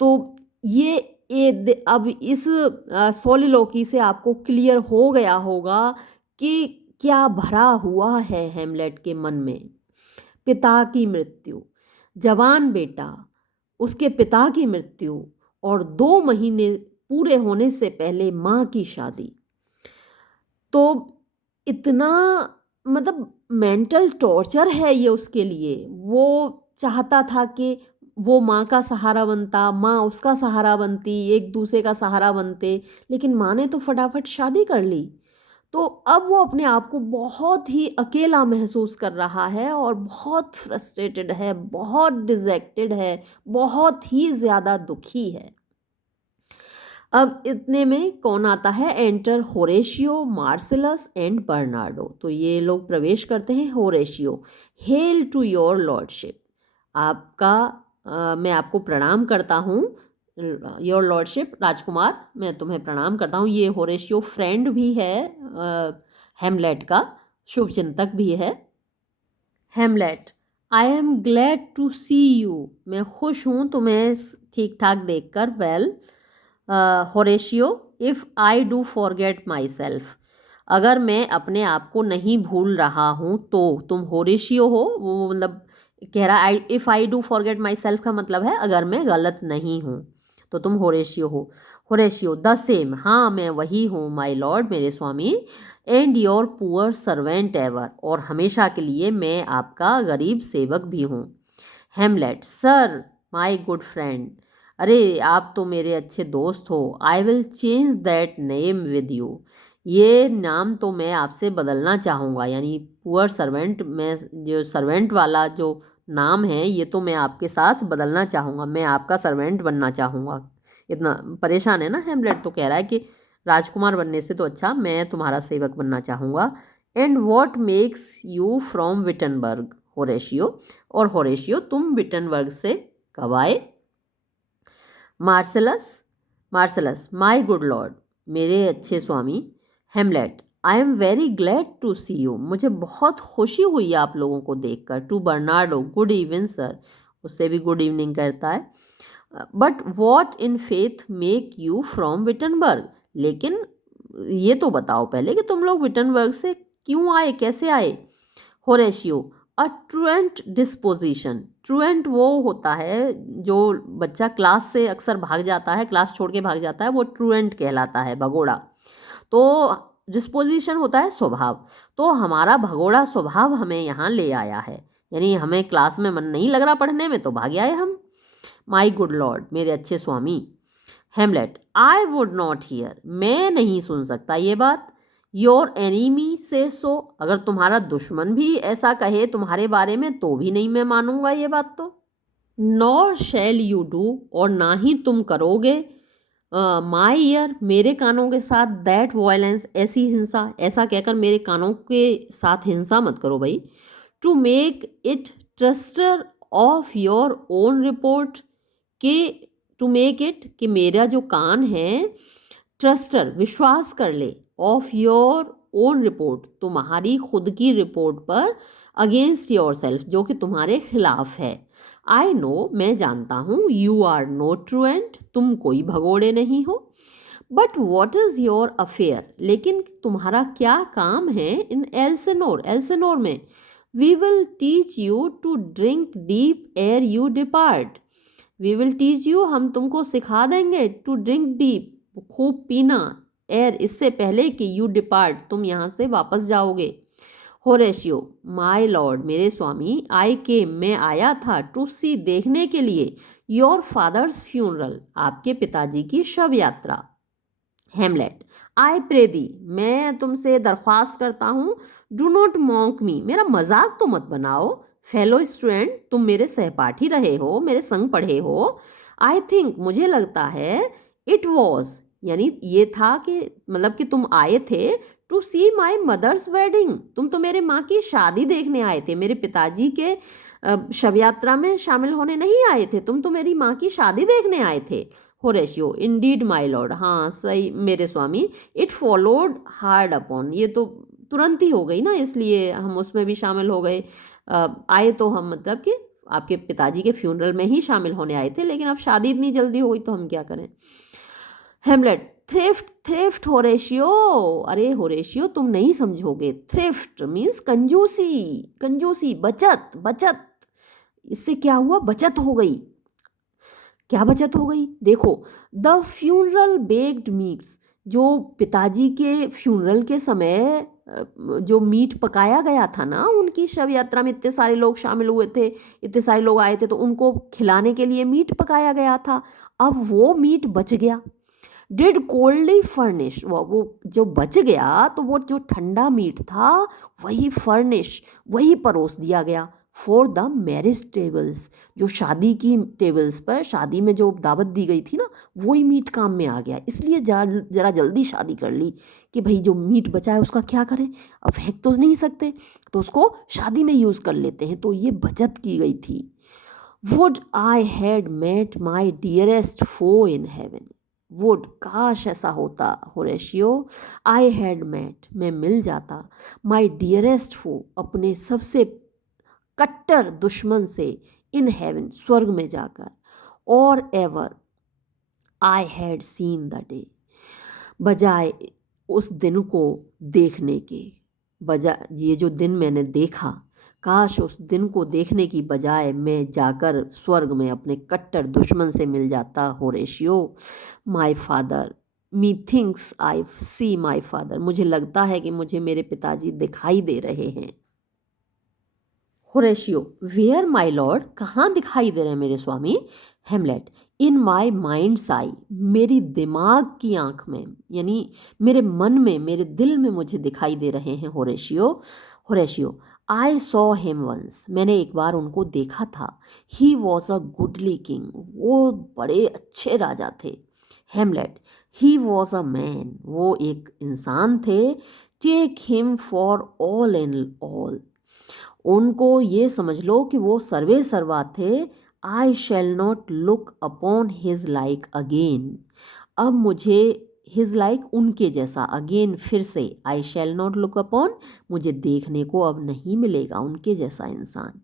तो अब इस सोलिलोकी से आपको क्लियर हो गया होगा कि क्या भरा हुआ है हेमलेट के मन में। पिता की मृत्यु, जवान बेटा, उसके पिता की मृत्यु, और 2 महीने पूरे होने से पहले माँ की शादी। तो इतना मतलब मेंटल टॉर्चर है ये उसके लिए। वो चाहता था कि वो माँ का सहारा बनता, माँ उसका सहारा बनती, एक दूसरे का सहारा बनते, लेकिन माँ ने तो फटाफट शादी कर ली। तो अब वो अपने आप को बहुत ही अकेला महसूस कर रहा है और बहुत फ्रस्ट्रेटेड है, बहुत डिजेक्टेड है, बहुत ही ज़्यादा दुखी है। अब इतने में कौन आता है? Enter Horatio, Marcellus and Bernardo. तो ये लोग प्रवेश करते हैं। Horatio, hail to your lordship, आपका मैं आपको प्रणाम करता हूँ, योर लॉर्डशिप, राजकुमार मैं तुम्हें प्रणाम करता हूँ। ये होरेशियो फ्रेंड भी है हेमलेट का, शुभचिंतक भी है। Hamlet, I am glad to see you, मैं खुश हूँ तुम्हें ठीक ठाक देखकर। Well Horatio, if I do forget myself, अगर मैं अपने आप को नहीं भूल रहा हूँ तो तुम होरेशियो हो। वो मतलब कह रहा है if I do forget my self का मतलब है अगर मैं गलत नहीं हूँ तो तुम होरेशियो हो। होरेशियो, द सेम, हाँ मैं वही हूँ माई लॉर्ड, मेरे स्वामी, and your poor servant ever, और हमेशा के लिए मैं आपका गरीब सेवक भी हूँ। हेमलेट, सर माई गुड फ्रेंड, अरे आप तो मेरे अच्छे दोस्त हो। I will change that name with you, ये नाम तो मैं आपसे बदलना चाहूँगा, यानी पुअर सर्वेंट, मैं जो सर्वेंट वाला जो नाम है ये तो मैं आपके साथ बदलना चाहूँगा, मैं आपका सर्वेंट बनना चाहूँगा। इतना परेशान है ना हेमलेट, तो कह रहा है कि राजकुमार बनने से तो अच्छा मैं तुम्हारा सेवक बनना चाहूँगा। And what makes you from Wittenberg, Horatio, और होरेशियो तुम विटनबर्ग से कब आए? Marcellus, Marcellus, my good lord, मेरे अच्छे स्वामी। Hamlet, I am very glad to see you, मुझे बहुत खुशी हुई आप लोगों को देखकर। To Bernardo, good evening sir, उससे भी गुड इवनिंग करता है। But what in faith make you from Wittenberg, लेकिन ये तो बताओ पहले कि तुम लोग विटनबर्ग से क्यों आए, कैसे आए। होरेशियो, अ ट्रुएंट डिस्पोजिशन, ट्रुएंट वो होता है जो बच्चा क्लास से अक्सर भाग जाता है, क्लास छोड़ के भाग जाता है, वो ट्रुएंट कहलाता है, भगोड़ा। तो डिस्पोजिशन होता है स्वभाव, तो हमारा भगोड़ा स्वभाव हमें यहाँ ले आया है, यानी हमें क्लास में मन नहीं लग रहा पढ़ने में तो भाग आए हम। माई गुड लॉर्ड, मेरे अच्छे स्वामी। Hamlet, I would not here, मैं नहीं सुन सकता ये बात। योर एनिमी से सो, अगर तुम्हारा दुश्मन भी ऐसा कहे तुम्हारे बारे में तो भी नहीं मैं मानूंगा ये बात तो। नॉर शैल यू डू, और ना ही तुम करोगे। माई ईयर, मेरे कानों के साथ, दैट वायलेंस, ऐसी हिंसा, ऐसा कहकर मेरे कानों के साथ हिंसा मत करो भाई। To make it truster of your own report, के टू मेक इट, कि मेरा जो कान है ट्रस्टर, विश्वास कर ले, ऑफ योर ओन रिपोर्ट, तुम्हारी खुद की रिपोर्ट पर, अगेंस्ट योर सेल्फ, जो कि तुम्हारे खिलाफ है। आई नो, मैं जानता हूँ, यू आर नो ट्रुएंट, तुम कोई भगोड़े नहीं हो। But what is your affair, लेकिन तुम्हारा क्या काम है इन एल्सेनोर, एल्सेनोर में। We will teach you to drink deep ere you depart, we will teach you, हम तुमको सिखा देंगे, टू ड्रिंक डीप, खूब पीना, एयर, इससे पहले कि यू डिपार्ट, तुम यहाँ से वापस जाओगे। होरेशियो, माय लॉर्ड, मेरे स्वामी, आई केम, मैं आया था, टू सी, देखने के लिए, योर फादर्स फ्यूनरल, आपके पिताजी की शव यात्रा। हेमलेट, आई प्रे दी, मैं तुमसे दरख्वास्त करता हूँ, डू नॉट मॉक मी, मेरा मजाक तो मत बनाओ। फेलो स्टूडेंट, तुम मेरे सहपाठी रहे हो, मेरे संग पढ़े हो। आई थिंक, मुझे लगता है, इट वॉज, यानी ये था कि, मतलब कि तुम आए थे, to see my mother's wedding, तुम तो मेरे माँ की शादी देखने आए थे, मेरे पिताजी के शव यात्रा में शामिल होने नहीं आए थे, तुम तो मेरी माँ की शादी देखने आए थे। होरेशियो, इंडीड माई लॉर्ड, हाँ सही मेरे स्वामी। इट फॉलोड हार्ड अपॉन, ये तो तुरंत ही हो गई ना, इसलिए हम उसमें भी शामिल हो गए। आए तो हम, मतलब कि आपके पिताजी के फ्यूनरल में ही शामिल होने आए थे, लेकिन अब शादी इतनी जल्दी हो गई तो हम क्या करें। हेमलेट, थ्रिफ्ट, थ्रिफ्ट होरेशियो, अरे होरेशियो तुम नहीं समझोगे, थ्रिफ्ट मीन्स कंजूसी, कंजूसी, बचत, बचत, इससे क्या हुआ, बचत हो गई। क्या बचत हो गई, देखो, द फ्यूनरल बेक्ड मीट्स, जो पिताजी के फ्यूनरल के समय जो मीट पकाया गया था ना, उनकी शव यात्रा में इतने सारे लोग शामिल हुए थे, इतने सारे लोग आए थे, तो उनको खिलाने के लिए मीट पकाया गया था, अब वो मीट बच गया। डिड कोल्डली फर्निश, वो जो बच गया तो वो जो ठंडा मीट था वही फर्निश, वही परोस दिया गया, फॉर द मैरिज टेबल्स, जो शादी की टेबल्स पर शादी में जो दावत दी गई थी ना, वही मीट काम में आ गया, इसलिए जरा जल्दी शादी कर ली कि भाई जो मीट बचा है उसका क्या करें, अब फेंक तो नहीं सकते, तो उसको शादी में यूज़ कर लेते हैं, तो ये बचत की गई थी। Would I had met my dearest foe in heaven, would, काश ऐसा होता होरेशियो, आई हैड मेट, मैं मिल जाता, माई डियरेस्ट फो, अपने सबसे कट्टर दुश्मन से, इन हेवन, स्वर्ग में जाकर, और ever I had seen the day, बजाय उस दिन को देखने के, बजाय ये जो दिन मैंने देखा, काश उस दिन को देखने की बजाय मैं जाकर स्वर्ग में अपने कट्टर दुश्मन से मिल जाता। Horatio, my father, me thinks I see my father, मुझे लगता है कि मुझे मेरे पिताजी दिखाई दे रहे हैं। होरेशियो, वेयर माय लॉर्ड, कहाँ दिखाई दे रहे हैं मेरे स्वामी। हेमलेट, इन माई माइंड्स आई, मेरी दिमाग की आंख में, यानी मेरे मन में, मेरे दिल में मुझे दिखाई दे रहे हैं। Horatio, Horatio, I saw him once, मैंने एक बार उनको देखा था। He was a goodly king, वो बड़े अच्छे राजा थे। हेमलेट, ही वॉज अ मैन, वो एक इंसान थे। Take him for all and all, उनको ये समझ लो कि वो सर्वे सर्वा थे। I shall not look upon his like again, अब मुझे हिज लाइक उनके जैसा, अगेन फिर से, I shall not look upon, मुझे देखने को अब नहीं मिलेगा उनके जैसा इंसान।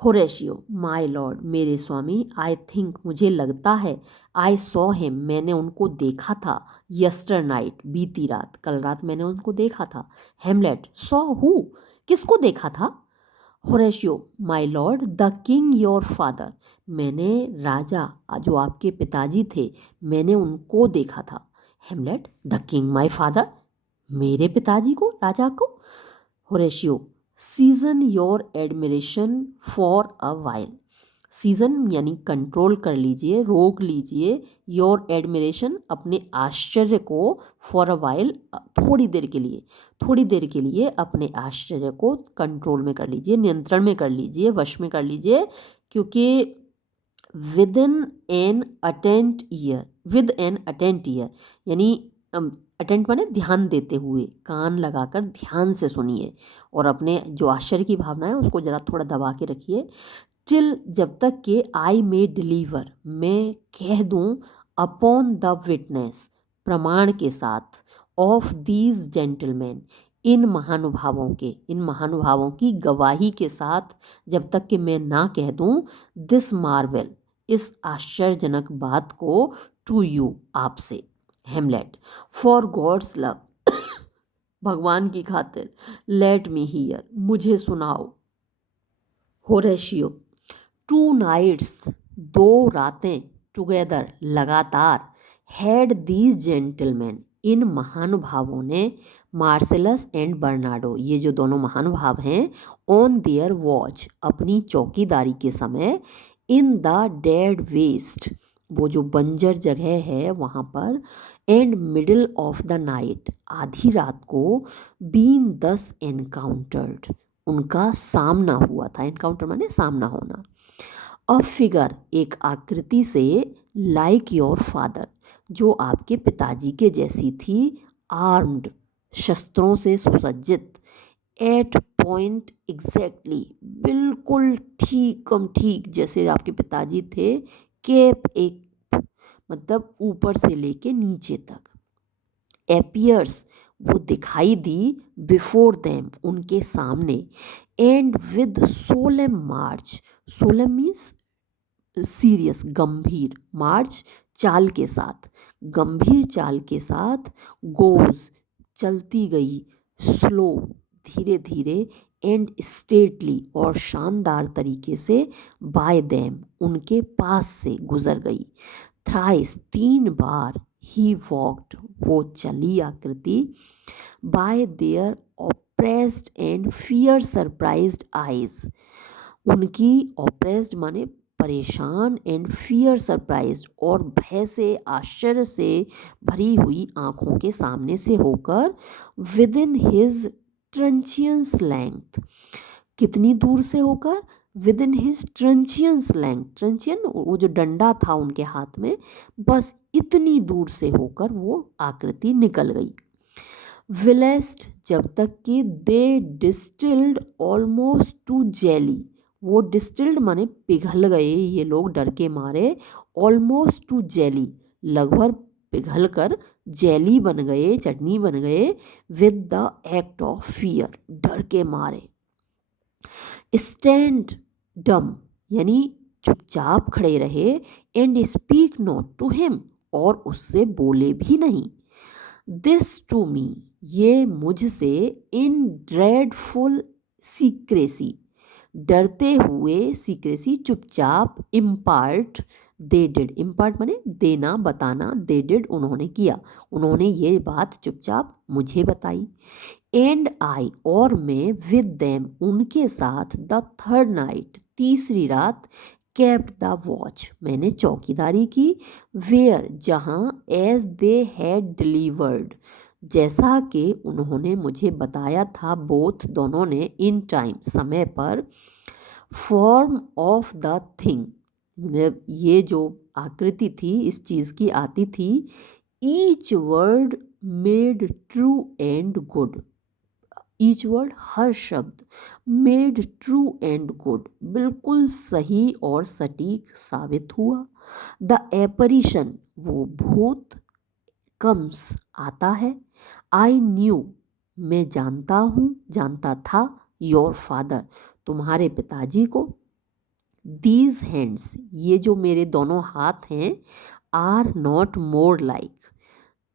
होरेशियो, माय लॉर्ड, मेरे स्वामी, आई थिंक, मुझे लगता है, आई सॉ हिम, मैंने उनको देखा था, यस्टर नाइट, बीती रात, कल रात मैंने उनको देखा था। हेमलेट, सॉ हु, किसको देखा था? Horatio, my Lord, the king your father, मैंने राजा जो आपके पिताजी थे, मैंने उनको देखा था। हेमलेट, द किंग माय फादर, मेरे पिताजी को, राजा को? Horatio, season your admiration for a while, season यानी कंट्रोल कर लीजिए, रोक लीजिए, योर एडमिरेशन, अपने आश्चर्य को, फॉर अ वाइल, थोड़ी देर के लिए, थोड़ी देर के लिए अपने आश्चर्य को कंट्रोल में कर लीजिए, नियंत्रण में कर लीजिए, वश में कर लीजिए, क्योंकि with in an attent ear, with an attent ear यानी अटेंट माने ध्यान देते हुए, कान लगाकर ध्यान से सुनिए और अपने जो आश्चर्य की भावना है उसको जरा थोड़ा दबा के रखिए। टिल, जब तक कि आई मे डिलीवर, मैं कह दूं, अपॉन द विटनेस, प्रमाण के साथ, ऑफ दीज जेंटलमैन, इन महानुभावों के, इन महानुभावों की गवाही के साथ, जब तक कि मैं ना कह दूं, दिस मार्वेल, इस आश्चर्यजनक बात को, टू यू, आपसे। हेमलेट, फॉर गॉड्स लव, भगवान की खातिर, लेट मी हियर, मुझे सुनाओ। होरेशियो, टू नाइट्स, दो रातें, टुगेदर, लगातार, हैड दीज जेंटलमैन, इन महानुभावों ने, मार्सेलस एंड बर्नाडो, ये जो दोनों महानुभाव हैं, ऑन देयर वॉच, अपनी चौकीदारी के समय, इन द डेड वेस्ट, वो जो बंजर जगह है वहाँ पर, and middle of the night, आधी रात को, बीन दस एनकाउंटर्ड, उनका सामना हुआ था, एनकाउंटर माने सामना होना। अ फिगर, एक आकृति से, लाइक योर फादर, जो आपके पिताजी के जैसी थी, आर्म्ड, शस्त्रों से सुसज्जित, एट पॉइंट एग्जैक्टली, बिल्कुल ठीक कम ठीक जैसे आपके पिताजी थे, केप, एक मतलब ऊपर से लेके नीचे तक, एपियर्स, वो दिखाई दी, बिफोर देम, उनके सामने, and with solemn March, solemn means serious, गंभीर, मार्च, चाल के साथ, गंभीर चाल के साथ, गोज, चलती गई, स्लो, धीरे धीरे, एंड स्टेटली, और शानदार तरीके से, बाय देम, उनके पास से गुजर गई, थ्राइस, 3 बार, ही वॉक्ड, वो चली आकृति, bye there oppressed and fear surprised eyes, उनकी ऑप्रेस्ड माने परेशान, एंड फियर सरप्राइज, और भय से, आश्चर्य से भरी हुई आंखों के सामने से होकर, विद इन हिज ट्रंचियंस लेंथ, कितनी दूर से होकर, विद इन हिज ट्रंचियंस लेंथ, ट्रंचियन वो जो डंडा था उनके हाथ में, बस इतनी दूर से होकर वो आकृति निकल गई। विलेस्ट, जब तक कि दे डिस्टिल्ड ऑलमोस्ट टू जेली, वो डिस्टिल्ड माने पिघल गए ये लोग डर के मारे, ऑलमोस्ट टू जेली, लगभग पिघल कर जेली बन गए, चटनी बन गए, with the act of fear, डर के मारे। स्टैंड डम, यानी चुपचाप खड़े रहे, and speak not to him, और उससे बोले भी नहीं। दिस टू मी, ये मुझसे, इन ड्रेडफुल सीक्रेसी, डरते हुए, सीक्रेसी चुपचाप, इम्पार्ट, दे डिड, इम्पार्ट माने देना, बताना, दे डिड, उन्होंने किया, उन्होंने ये बात चुपचाप मुझे बताई। एंड आई, और मैं, विद देम, उनके साथ, द थर्ड नाइट, तीसरी रात, केप्ट द वॉच, मैंने चौकीदारी की, वेयर, जहाँ, एज दे हैड डिलीवर्ड, जैसा कि उन्होंने मुझे बताया था, बोथ, दोनों ने, इन टाइम, समय पर, फॉर्म ऑफ द थिंग, मतलब ये जो आकृति थी इस चीज़ की आती थी, each word made true and good, each word, हर शब्द, मेड ट्रू एंड गुड, बिल्कुल सही और सटीक साबित हुआ। द एपरिशन, वो भूत, कम्स आता है, आई न्यू मैं जानता हूँ, जानता था, योर फादर तुम्हारे पिताजी को, दीज हैंड्स ये जो मेरे दोनों हाथ हैं, आर नॉट मोर लाइक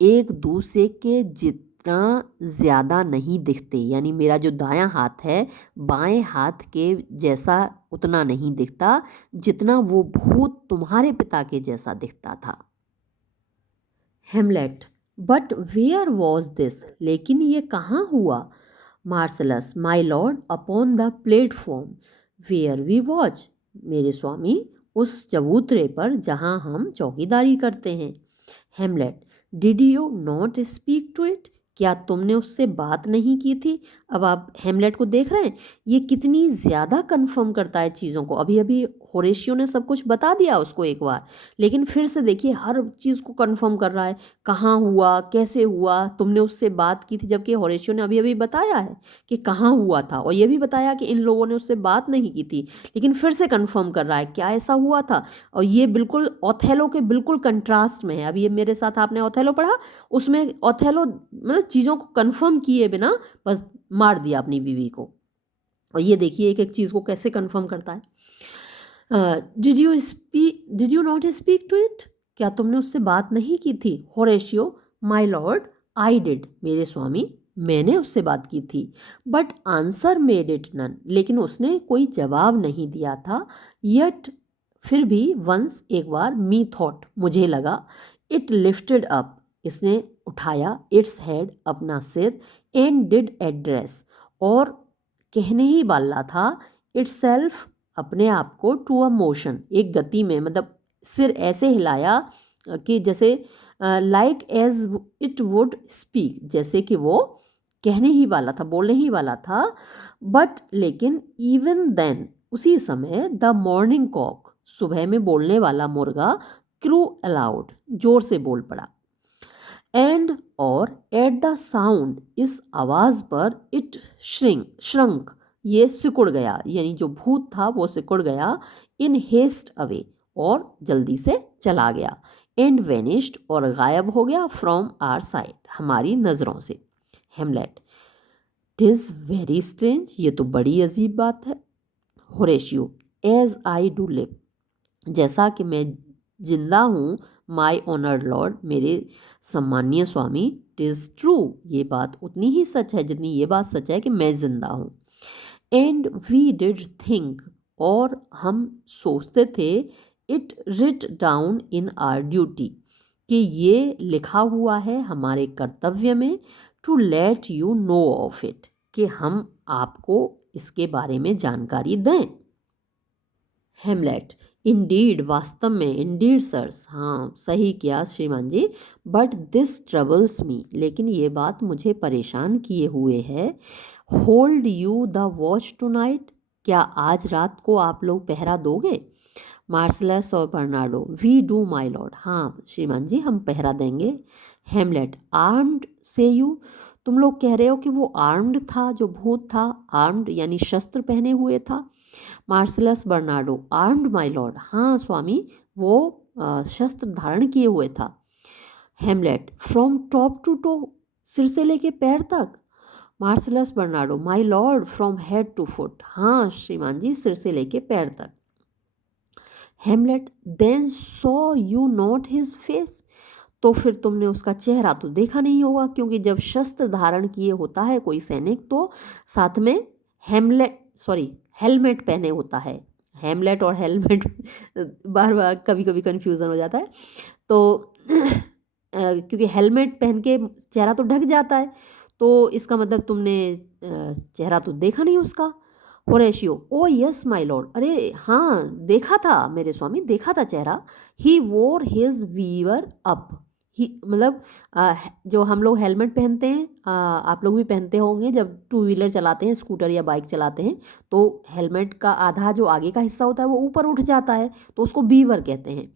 एक दूसरे के जितना ज़्यादा नहीं दिखते, यानी मेरा जो दायां हाथ है बाएं हाथ के जैसा उतना नहीं दिखता जितना वो भूत तुम्हारे पिता के जैसा दिखता था। Hamlet but where was this लेकिन ये कहाँ हुआ? Marcellus my lord upon the platform where we watch मेरे स्वामी उस चबूतरे पर जहाँ हम चौकीदारी करते हैं। Hamlet did you not speak to it क्या तुमने उससे बात नहीं की थी? अब आप हेमलेट को देख रहे हैं, ये कितनी ज़्यादा कंफर्म करता है चीज़ों को। अभी अभी होरेशियो ने सब कुछ बता दिया उसको एक बार, लेकिन फिर से देखिए हर चीज़ को कंफर्म कर रहा है, कहाँ हुआ, कैसे हुआ, तुमने उससे बात की थी, जबकि होरेशियो ने अभी अभी बताया है कि कहाँ हुआ था और ये भी बताया कि इन लोगों ने उससे बात नहीं की थी, लेकिन फिर से कंफर्म कर रहा है क्या ऐसा हुआ था। और ये बिल्कुल ओथेलो के बिल्कुल कंट्रास्ट में है। अभी ये मेरे साथ आपने ओथेलो पढ़ा, उसमें ओथेलो मतलब चीज़ों को कंफर्म किए बिना बस मार दिया अपनी बीवी को, और ये देखिए एक एक चीज़ को कैसे कंफर्म करता है। Did you not speak to it क्या तुमने उससे बात नहीं की थी? Horatio my lord I did मेरे स्वामी मैंने उससे बात की थी, but answer made it none लेकिन उसने कोई जवाब नहीं दिया था। यट फिर भी वंस एक बार मी थॉट मुझे लगा, इट लिफ्टेड अप इसने उठाया, इट्स हेड अपना सिर, एंड डिड एड्रेस और कहने ही वाला था, इट्स सेल्फ अपने आप को, टू अ मोशन एक गति में, मतलब सिर ऐसे हिलाया कि जैसे like as it would speak जैसे कि वो कहने ही वाला था, बोलने ही वाला था। बट लेकिन इवन देन उसी समय द मॉर्निंग कॉक सुबह में बोलने वाला मुर्गा क्रू अलाउड जोर से बोल पड़ा। एंड और एट द साउंड इस आवाज़ पर इट श्रंक ये सिकुड़ गया, यानी जो भूत था वो सिकुड़ गया, इन हेस्ट अवे और जल्दी से चला गया, एंड वेनिश्ड और गायब हो गया, फ्रॉम आर साइड हमारी नज़रों से। हेमलेट इज़ वेरी स्ट्रेंज ये तो बड़ी अजीब बात है। Horatio as I do live जैसा कि मैं जिंदा हूँ, माई ऑनर्ड लॉर्ड मेरे सम्मानीय स्वामी, टिज़ ट्रू ये बात उतनी ही सच है जितनी ये बात सच है कि मैं जिंदा हूँ। एंड वी डिड थिंक और हम सोचते थे, it writ down in our duty कि ये लिखा हुआ है हमारे कर्तव्य में, to let you know of it कि हम आपको इसके बारे में जानकारी दें। हेमलेट इंडीड वास्तव में, इंडीड सर्स हाँ सही किया श्रीमान जी, बट दिस ट्रबल्स मी लेकिन ये बात मुझे परेशान किए हुए है। Hold you the watch tonight क्या आज रात को आप लोग पहरा दोगे? मार्सलस और Bernardo we do my lord हाँ श्रीमान जी हम पहरा देंगे। हेमलेट आर्म्ड से यू तुम लोग कह रहे हो कि वो आर्म्ड था, जो भूत था आर्म्ड यानी शस्त्र पहने हुए था। Marcellus Bernardo armed my lord हाँ स्वामी वो शस्त्र धारण किए हुए था। Hamlet from top to toe सिर से लेके पैर तक। Marcellus Bernardo my lord from head to foot हाँ श्रीमान जी सिर से लेके पैर तक। Hamlet then saw you not his face तो फिर तुमने उसका चेहरा तो देखा नहीं होगा, क्योंकि जब शस्त्र धारण किए होता है कोई सैनिक तो साथ में हेलमेट पहने होता है। हेमलेट और हेलमेट बार बार कभी कभी कंफ्यूजन हो जाता है तो क्योंकि हेलमेट पहन के चेहरा तो ढक जाता है, तो इसका मतलब तुमने चेहरा तो देखा नहीं उसका। Horatio O yes my Lord अरे हाँ देखा था मेरे स्वामी, देखा था चेहरा। ही वोर हिज वीवर अप ही मतलब जो हम लोग हेलमेट पहनते हैं, आप लोग भी पहनते होंगे जब टू व्हीलर चलाते हैं, स्कूटर या बाइक चलाते हैं, तो हेलमेट का आधा जो आगे का हिस्सा होता है वो ऊपर उठ जाता है, तो उसको बीवर कहते हैं।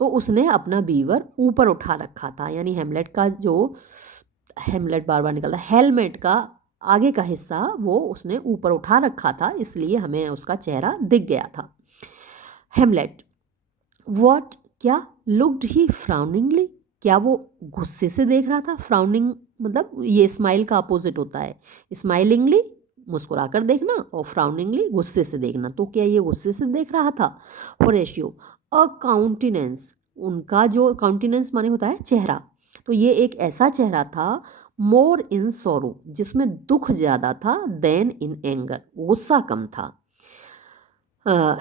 तो उसने अपना बीवर ऊपर उठा रखा था, यानी हेमलेट का जो हेमलेट बार बार निकलता हेलमेट का आगे का हिस्सा वो उसने ऊपर उठा रखा था, इसलिए हमें उसका चेहरा दिख गया था। हेमलेट व्हाट क्या लुक्ड ही फ्राउनिंगली क्या वो गुस्से से देख रहा था? फ्राउनिंग मतलब ये स्माइल का अपोजिट होता है, स्माइलिंगली मुस्कुराकर देखना और फ्राउनिंगली गुस्से से देखना। तो क्या ये गुस्से से देख रहा था? होरेशियो, अ काउंटिनेंस, उनका जो काउंटिनेंस माने होता है चेहरा, तो ये एक ऐसा चेहरा था मोर इन सॉरो, जिसमें दुख ज़्यादा था, देन इन एंगर, गुस्सा कम था।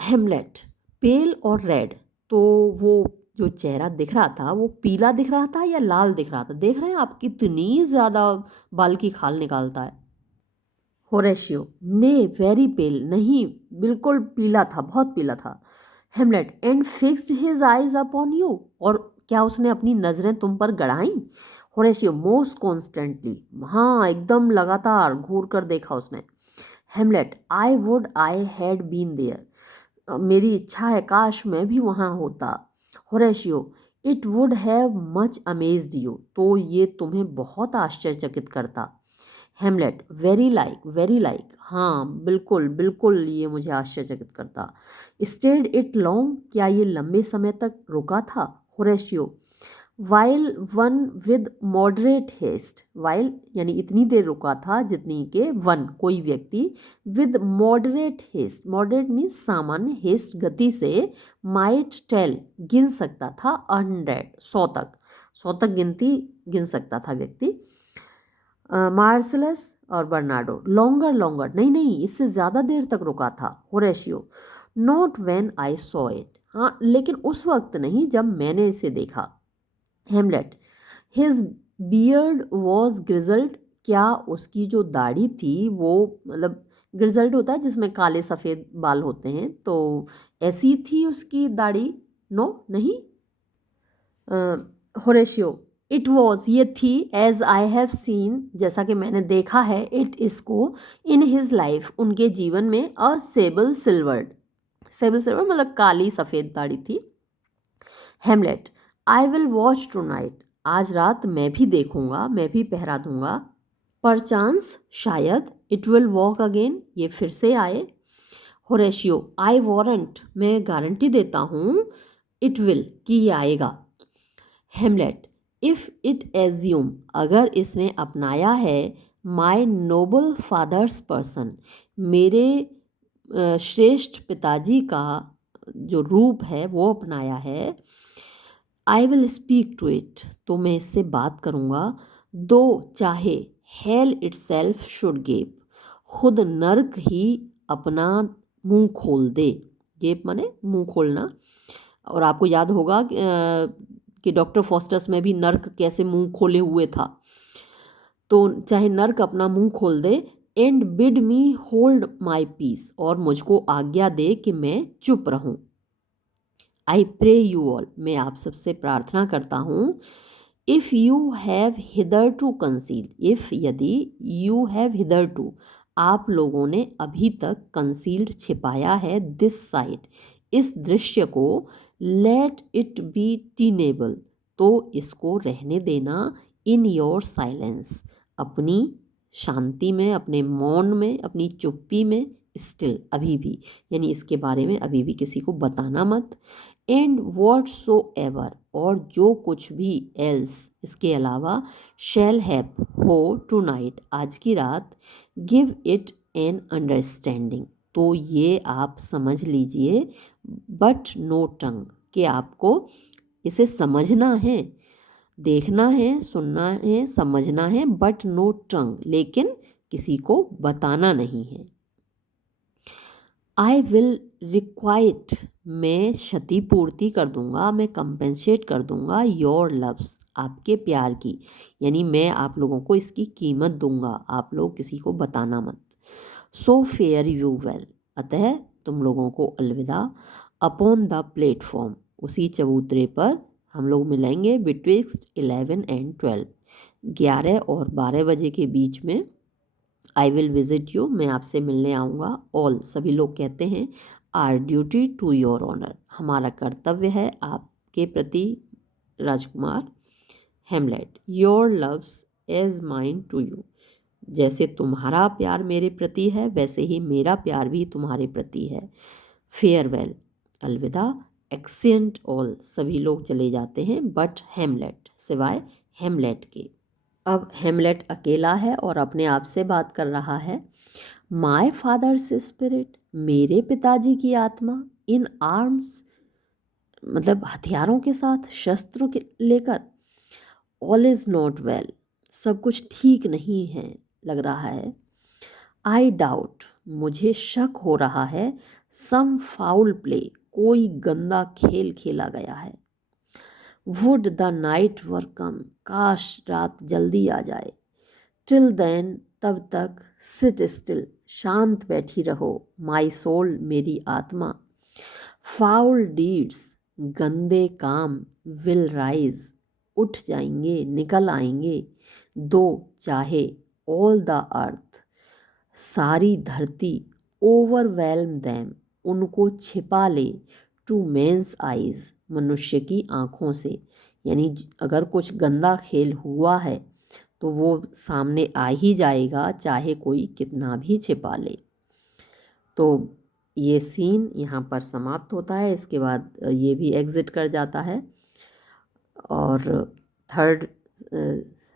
हेमलेट, पेल और रेड, तो वो जो चेहरा दिख रहा था वो पीला दिख रहा था या लाल दिख रहा था? देख रहे हैं आप कितनी ज़्यादा बाल की खाल निकालता है। होरेशियो, ने वेरी पेल, नहीं बिल्कुल पीला था, बहुत पीला था। Hamlet, and fixed his eyes upon you, और क्या उसने अपनी नज़रें तुम पर गड़ाई? होरेशियो, मोस्ट कॉन्स्टेंटली, हाँ एकदम लगातार घूर कर देखा उसने। Hamlet, I would I had been there, मेरी इच्छा है काश मैं भी वहाँ होता। Horatio, it would have much amazed you, तो ये तुम्हें बहुत आश्चर्यचकित करता। हेमलेट, वेरी लाइक, हाँ बिल्कुल बिल्कुल ये मुझे आश्चर्यचकित करता। स्टेड इट लॉन्ग, क्या ये लंबे समय तक रुका था? Horatio, while one with moderate haste, while यानी इतनी देर रुका था जितनी के वन कोई व्यक्ति, with moderate haste, moderate means सामान्य, हेस्ट गति से, माइट टेल गिन सकता था, 100 100 तक, 100 तक गिनती गिन सकता था व्यक्ति। मार्सलस और बर्नार्डो, लॉन्गर, नहीं इससे ज़्यादा देर तक रुका था। Horatio, not when I saw it, हाँ लेकिन उस वक्त नहीं जब मैंने इसे देखा। हेमलेट, हिज बियर्ड वॉज ग्रिजल्ड, क्या उसकी जो दाढ़ी थी वो मतलब ग्रिजल्ड होता है जिसमें काले सफ़ेद बाल होते हैं, तो ऐसी थी उसकी दाढ़ी? नो नहीं। होरेशियो, इट वॉज, ये थी, एज आई हैव सीन, जैसा कि मैंने देखा है, इट इसको, इन हिज लाइफ, उनके जीवन में, अ सेबल सिल्वर्ड, सेबल सिल्वर मतलब काली सफ़ेद दाढ़ी थी। Hamlet, I will watch tonight, आज रात मैं भी देखूंगा, मैं भी पहरा दूंगा। परचांस शायद, इट विल वॉक अगेन, ये फिर से आए। होरेशियो, आई वारंट, मैं गारंटी देता हूँ, इट विल कि ये आएगा। हेमलेट, इफ़ इट एज्यूम, अगर इसने अपनाया है, माई नोबल फादर्स पर्सन, मेरे श्रेष्ठ पिताजी का जो रूप है वो अपनाया है, I will speak to it, तो मैं इससे बात करूँगा, दो चाहे hell itself should gape, खुद नर्क ही अपना मुंह खोल दे, गेप माने मुंह खोलना, और आपको याद होगा कि डॉक्टर फॉस्टर्स में भी नर्क कैसे मुंह खोले हुए था, तो चाहे नर्क अपना मुंह खोल दे, and bid me hold my peace, और मुझको आज्ञा दे कि मैं चुप रहूं। आई प्रे यू ऑल, मैं आप सबसे प्रार्थना करता हूँ, if you have hitherto conceal, if यदि, यू हैव हिदर टू, आप लोगों ने अभी तक कंसील्ड छिपाया है, दिस साइट, इस दृश्य को, लेट इट बी टीनेबल, तो इसको रहने देना, इन योर साइलेंस, अपनी शांति में, अपने मौन में, अपनी चुप्पी में, स्टिल अभी भी, यानी इसके बारे में अभी भी किसी को बताना मत। एंड वॉट सो एवर, और जो कुछ भी एल्स, इसके अलावा, शैल हैव हो टू नाइट, आज की रात, गिव इट एन अंडरस्टैंडिंग, तो ये आप समझ लीजिए, बट नो टंग, कि आपको इसे समझना है, देखना है, सुनना है, समझना है, बट नो टंग, लेकिन किसी को बताना नहीं है। आई विल रिक्वाइट, मैं क्षतिपूर्ति कर दूंगा, मैं कंपेंसेट कर दूंगा, योर लव्स, आपके प्यार की, यानी मैं आप लोगों को इसकी कीमत दूंगा, आप लोग किसी को बताना मत। सो फेयर यू वेल, अतः तुम लोगों को अलविदा। अपॉन द प्लेटफॉर्म, उसी चबूतरे पर हम लोग मिलेंगे, बिटविक्स्ट 11 एंड 12, 11 और 12 बजे के बीच में। आई विल विजिट यू, मैं आपसे मिलने आऊँगा। ऑल, सभी लोग कहते हैं, our duty to your honour, हमारा कर्तव्य है आपके प्रति राजकुमार। Hamlet, your loves as mine to you, जैसे तुम्हारा प्यार मेरे प्रति है वैसे ही मेरा प्यार भी तुम्हारे प्रति है। फेयरवेल, अलविदा। एक्सेंट ऑल, सभी लोग चले जाते हैं बट हेमलेट। सिवाय हेमलेट के। अब हेमलेट अकेला है और अपने आप से बात कर रहा है। माय फादर्स स्पिरिट, मेरे पिताजी की आत्मा, इन आर्म्स, मतलब हथियारों के साथ, शस्त्रों के लेकर। ऑल इज़ नॉट वेल, सब कुछ ठीक नहीं है लग रहा है। आई डाउट, मुझे शक हो रहा है। सम फाउल प्ले, कोई गंदा खेल खेला गया है। वुड द नाइट वर कम, काश रात जल्दी आ जाए। टिल देन, तब तक, सिट स्टिल, शांत बैठी रहो। माई सोल, मेरी आत्मा। फाउल डीड्स, गंदे काम, विल राइज, उठ जाएंगे, निकल आएंगे। दो, चाहे, ऑल द अर्थ, सारी धरती, ओवरवेल्म दैम, उनको छिपा ले। टू मेंस आइज, मनुष्य की आँखों से। यानी अगर कुछ गंदा खेल हुआ है तो वो सामने आ ही जाएगा, चाहे कोई कितना भी छिपा ले। तो ये सीन यहाँ पर समाप्त होता है। इसके बाद ये भी एग्ज़िट कर जाता है। और थर्ड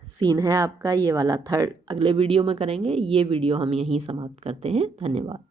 सीन है आपका ये वाला, थर्ड अगले वीडियो में करेंगे। ये वीडियो हम यहीं समाप्त करते हैं। धन्यवाद।